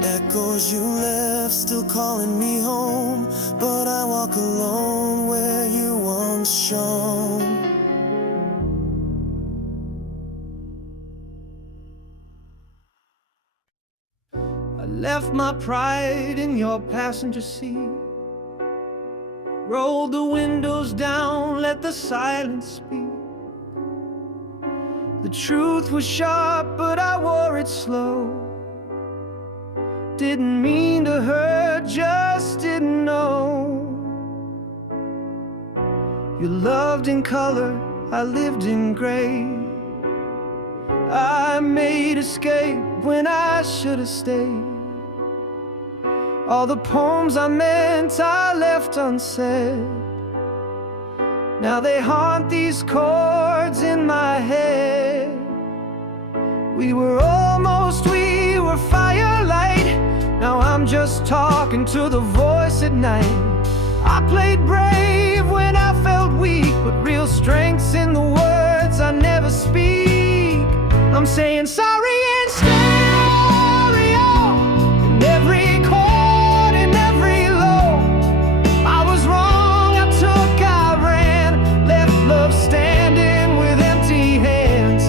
Echoes you left, still calling me home, but I walk alone where you once shone. I left my pride in your passenger seat, rolled the windows down, let the silence speak. The truth was sharp, but I wore it slow. Didn't mean to hurt, just didn't know. You loved in color, I lived in gray. I made escape when I should have stayed. All the poems I meant I left unsaid. Now they haunt these chords in my head. We were firelight. Now I'm just talking to the voice at night. I played brave when I felt weak, but real strength's in the words I never speak. I'm saying sorry in stereo, in every chord, in every low. I was wrong, I took, I ran, left love standing with empty hands.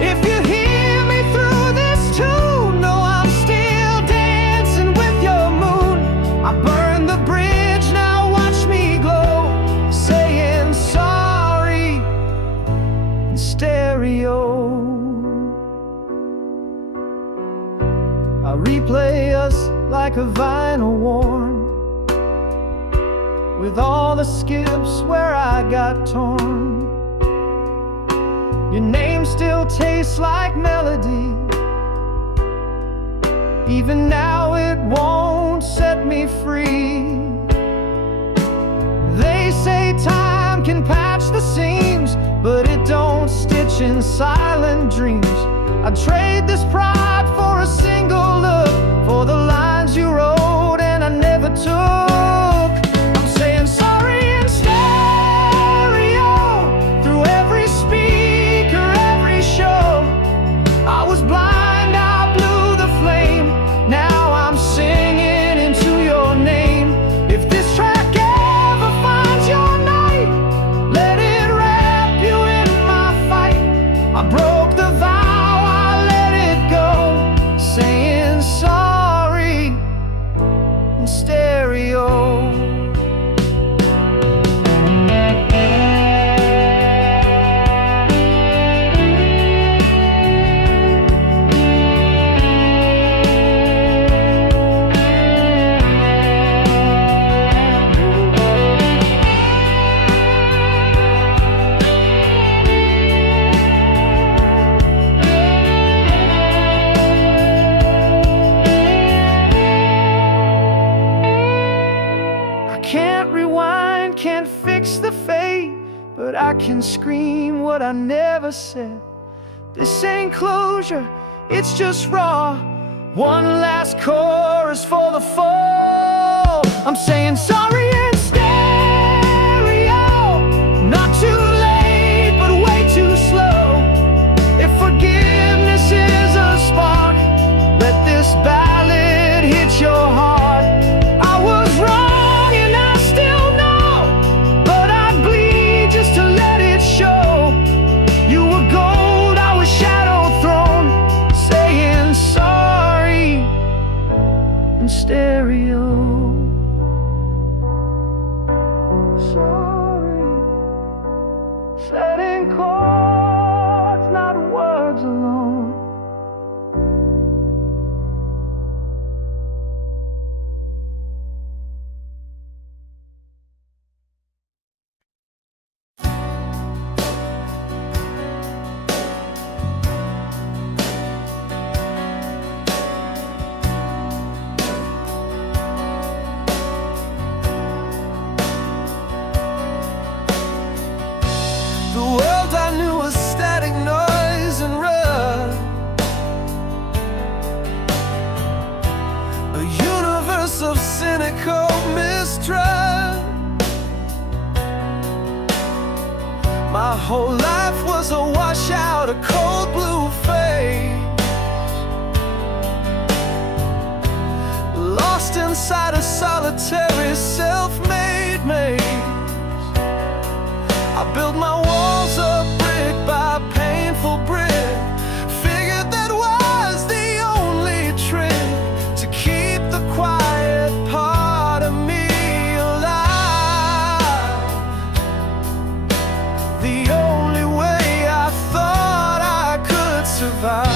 If you hear me through this tune, know I'm still dancing with your moon. I burned the bridge, now watch me glow, saying sorry in stereo. I replay us like a vinyl worn, with all the skips where I got torn. Your name still tastes like melody. Even now it won't set me free. They say time can patch the seams, but it don't stitch in silent dreams. I'd trade this pride for a single look, for the lines you wrote and I never took. I'm saying sorry in stereo, through every speaker, every show. I was blind, I blew the flame. Now I'm singing into your name. If this track ever finds your night, let it wrap you in my fight. I broke the vow, I let it go, saying can't fix the fate, but I can scream what I never said. This ain't closure, it's just raw. One last chorus for the fall. I'm saying sorry in stereo, not too late, but way too slow. If forgiveness is a spark, let this ballad hit your heart. I was wrong and I still know, but I'd bleed just to let it show. You were gold, I was shadow thrown, saying sorry in stereo. Sorry, setting chords, not words alone. The world I knew was static noise and rust, a universe of cynical mistrust. My whole life was a washout, a cold blue face, lost inside a solitary self-made maze. I built my walls up brick by painful brick, figured that was the only trick to keep the quiet part of me alive. The only way I thought I could survive.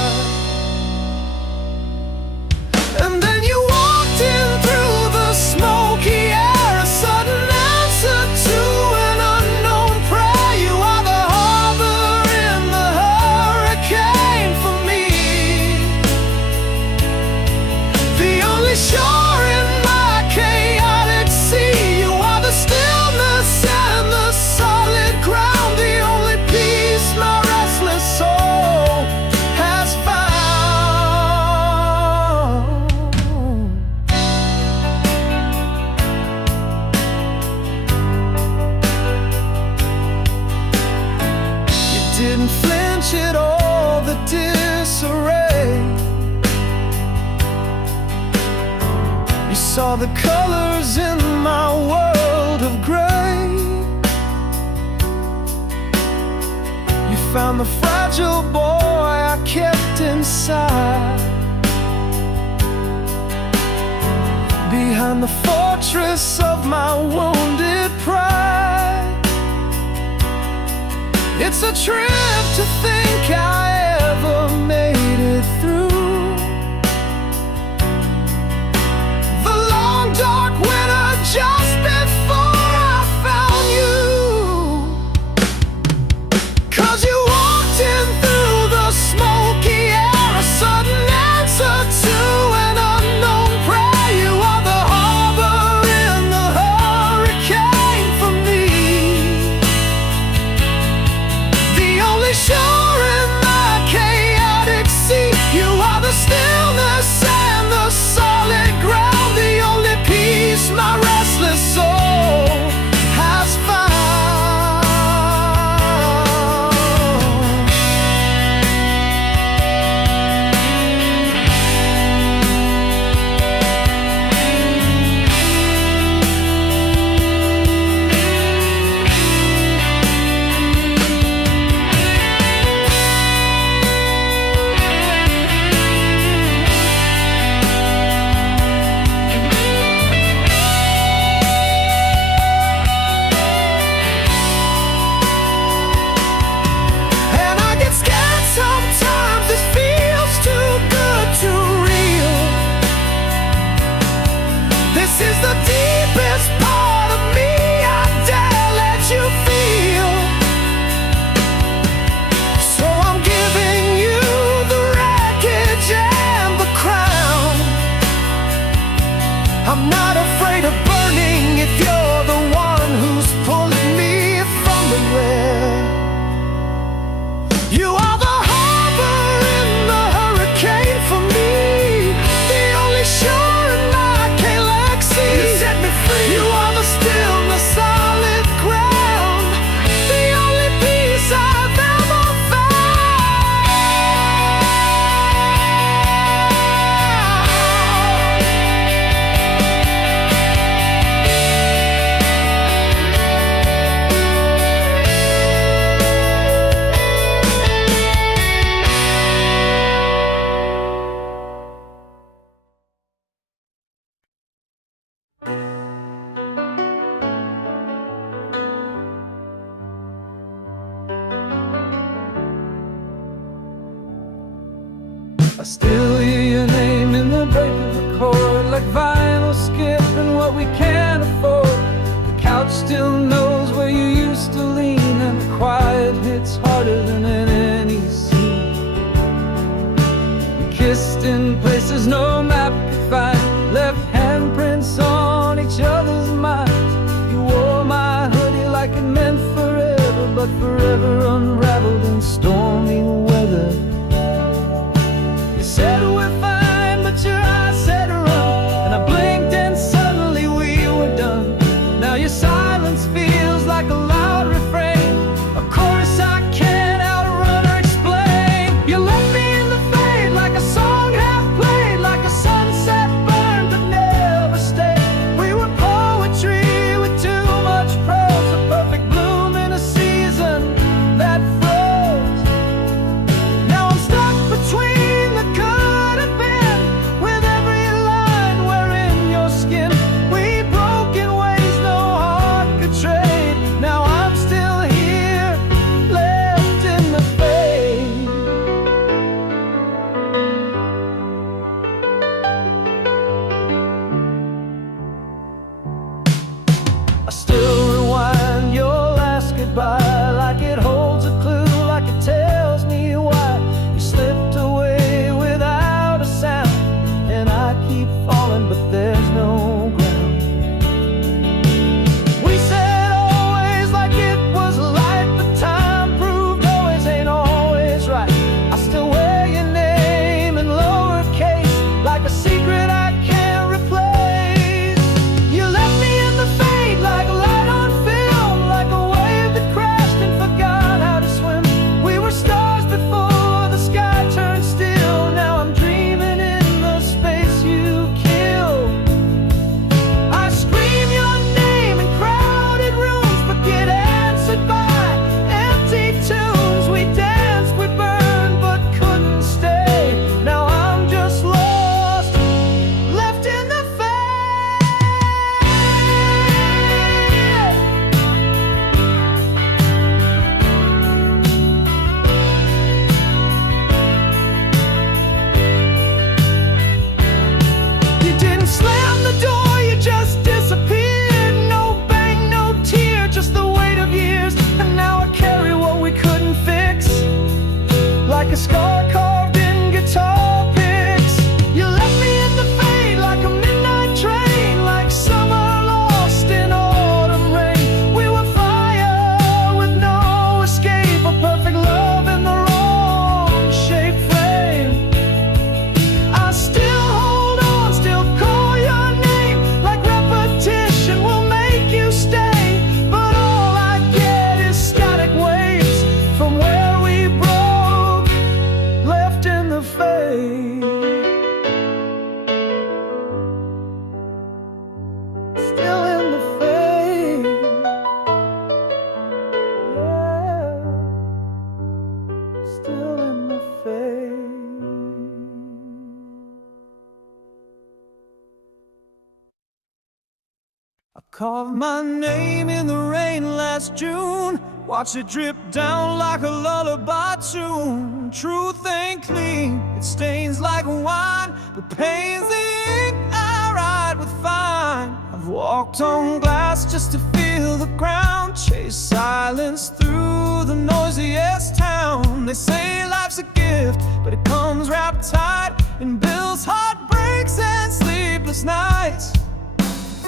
And then you walked in through the smoky air, a sudden answer to an unknown prayer. You are the harbor in the hurricane for me, the only shore in my chaotic sea. You are the stillness and the solid ground, the only peace my restless soul has found. You didn't flinch at all, the disarray. You saw the colors in my world of gray. You found the fragile boy I kept inside, behind the fortress of my wounded pride. It's a trip to think I ever made it through the long dark winter just before I found you. 'Cause you walked in through the smoky air, a sudden answer to an unknown prayer. You are the harbor in the hurricane for me, the only shore in my chaotic sea. You are the stillness and the solid ground, the only peace my restless soul has found. And I get scared sometimes, this feels too good to real. This is the deepest part of me I dare let you feel. So I'm giving you the wreckage and the crown. I'm not afraid of burning if you're the one who's still hear your name in the break of the chord, like vinyl skipping what we can't afford. The couch still knows where you used to lean, and the quiet hits harder than any scene. We kissed in places no map could find, left handprints on each other's minds. You wore my hoodie like it meant forever, but forever unraveled in stormy weather. You said we're fine, but your eyes said run, and I blinked and suddenly we were done. Now your silence feels like a loud refrain, a chorus I can't outrun or explain. You left me in the fade like a song half played, like a sunset burned but never stayed. We were poetry with too much prose, a perfect bloom in a season that froze. Now I'm stuck between the could have been, with every line wearing your skin. We broke in ways no heart could trade. Now I'm still here, left in the fade. I still rewind your last goodbye, like it holds a clue, like it tells me why you slipped away without a sound. And I keep falling, but there's no ground. We said always like it was light, but time proved always ain't always right. I still wear your name in lowercase, like a secret I can't replace. You left me in the fade like a light on film, like a wave that crashed and forgot how to swim. We were stars before the sky turned still. Now I'm dreaming in the space you killed. I scream your name in crowded rooms, but get answered by empty tunes. We danced, we burned, but couldn't stay. Now I'm just lost, left in the fade. You didn't slam the door, you just disappeared. No bang, no tear, just the weight of years. And now I carry what we couldn't fix, like a scar carved in guitar picks. You left me in the fade like a midnight train, like summer lost in autumn rain. We were fire with no escape, a perfect love in the wrong shape frame. I still hold on, still call your name, like repetition will make you stay. But all I get is static waves from where we broke, left in the fade. Still in the fade. Yeah. Still in the fade. I carved my name in the rain last June, watch it drip down like a lullaby tune. Truth ain't clean, it stains like wine, but pain's the ink I write with fine. I've walked on glass just to feel the ground, chase silence through the noisiest town. They say life's a gift, but it comes wrapped tight in bills, heartbreaks, and sleepless nights.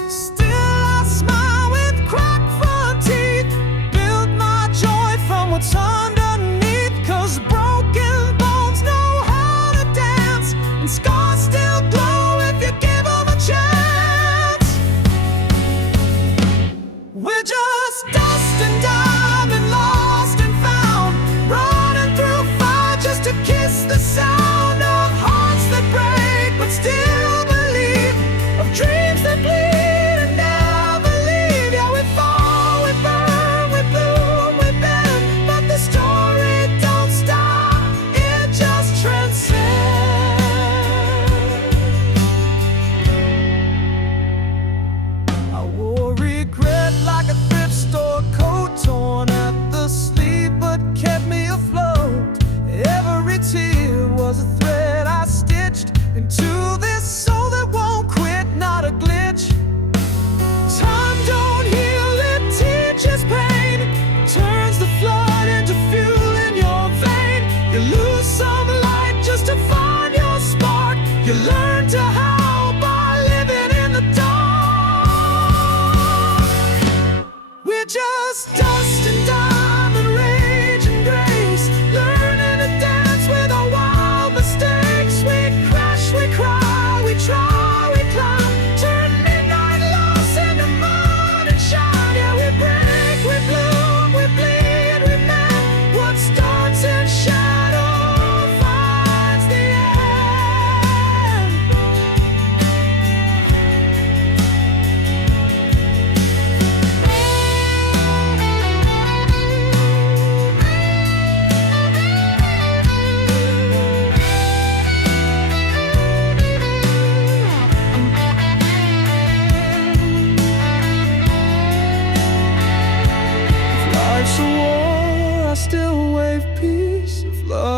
Still I smile with cracked front teeth, build my joy from what's underneath. 'Cause broken bones know how to dance, and scars still glow if you give them a chance. We're just dust and diamond, lost and found, running through fire just to kiss the sound of hearts that break but still believe, of dreams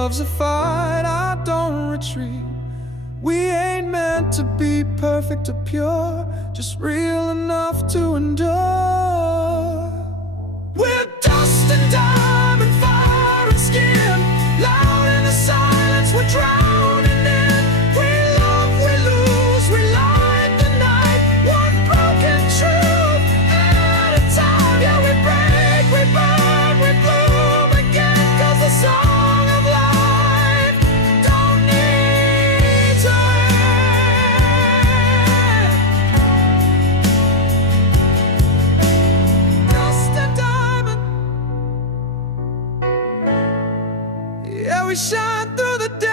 love's a fight, I don't retreat. We ain't meant to be perfect or pure, just real enough to endure. We're dust and diamond, fire and skin, loud in the silence we're drowning in. We love, we lose, we light the night, one broken truth at a time. Yeah, we break, we burn, we bloom again, 'cause the song of life don't need to end. Dust and diamond, yeah, we shine through the damage.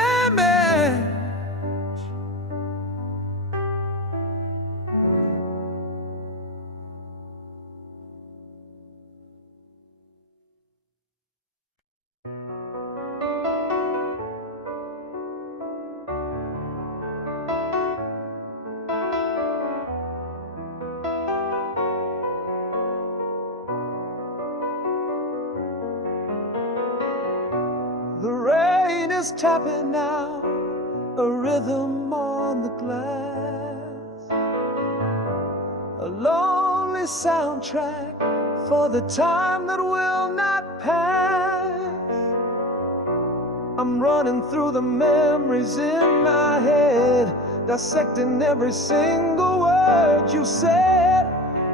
The rain is tapping out a rhythm on the glass, a lonely soundtrack for the time that will not pass. I'm running through the memories in my head, dissecting every single word you said,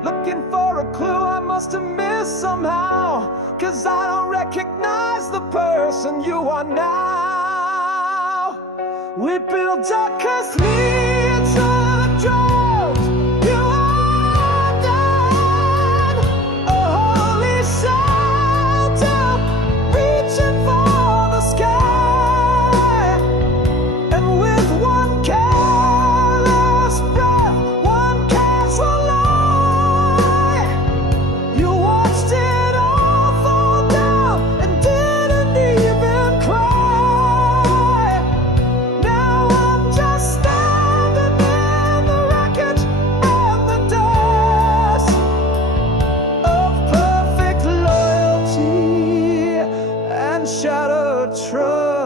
looking for a clue I must have missed somehow, 'cause I don't recognize the person you are now. We built a cathedral of drugs, you are done, a holy shelter, reaching for the sky. And with one careless breath, one casual lie, you watched it all fall down and didn't even cry. Now I'm just standing in the wreckage and the dust of perfect loyalty and shattered trust.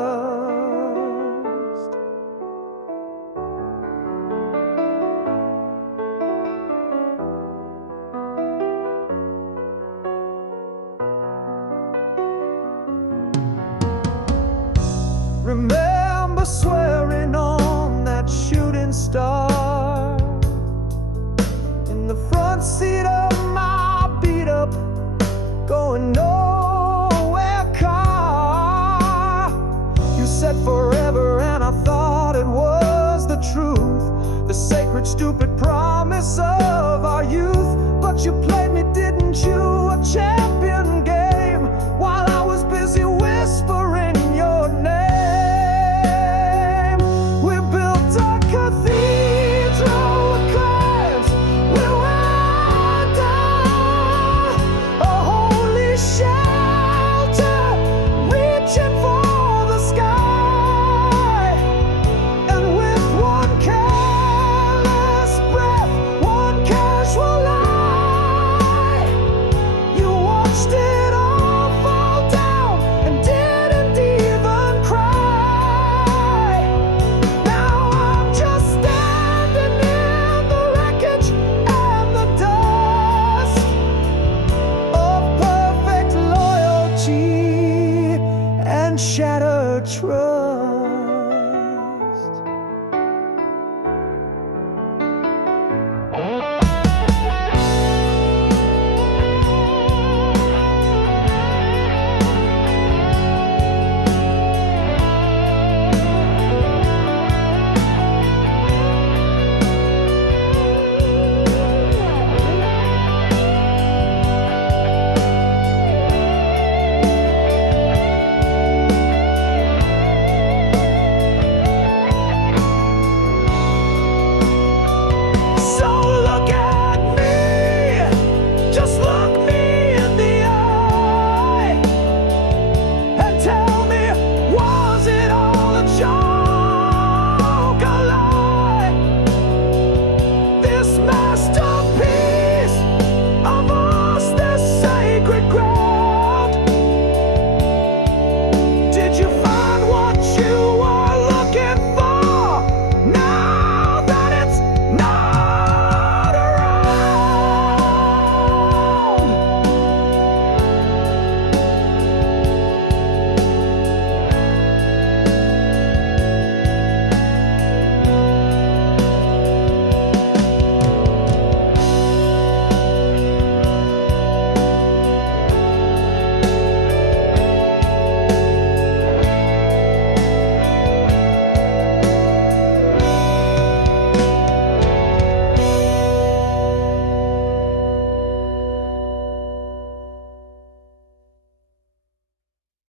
Remember swearing on that shooting star in the front seat of my beat up, going nowhere car. You said forever and I thought it was the truth, the sacred stupid promise of our youth. But you played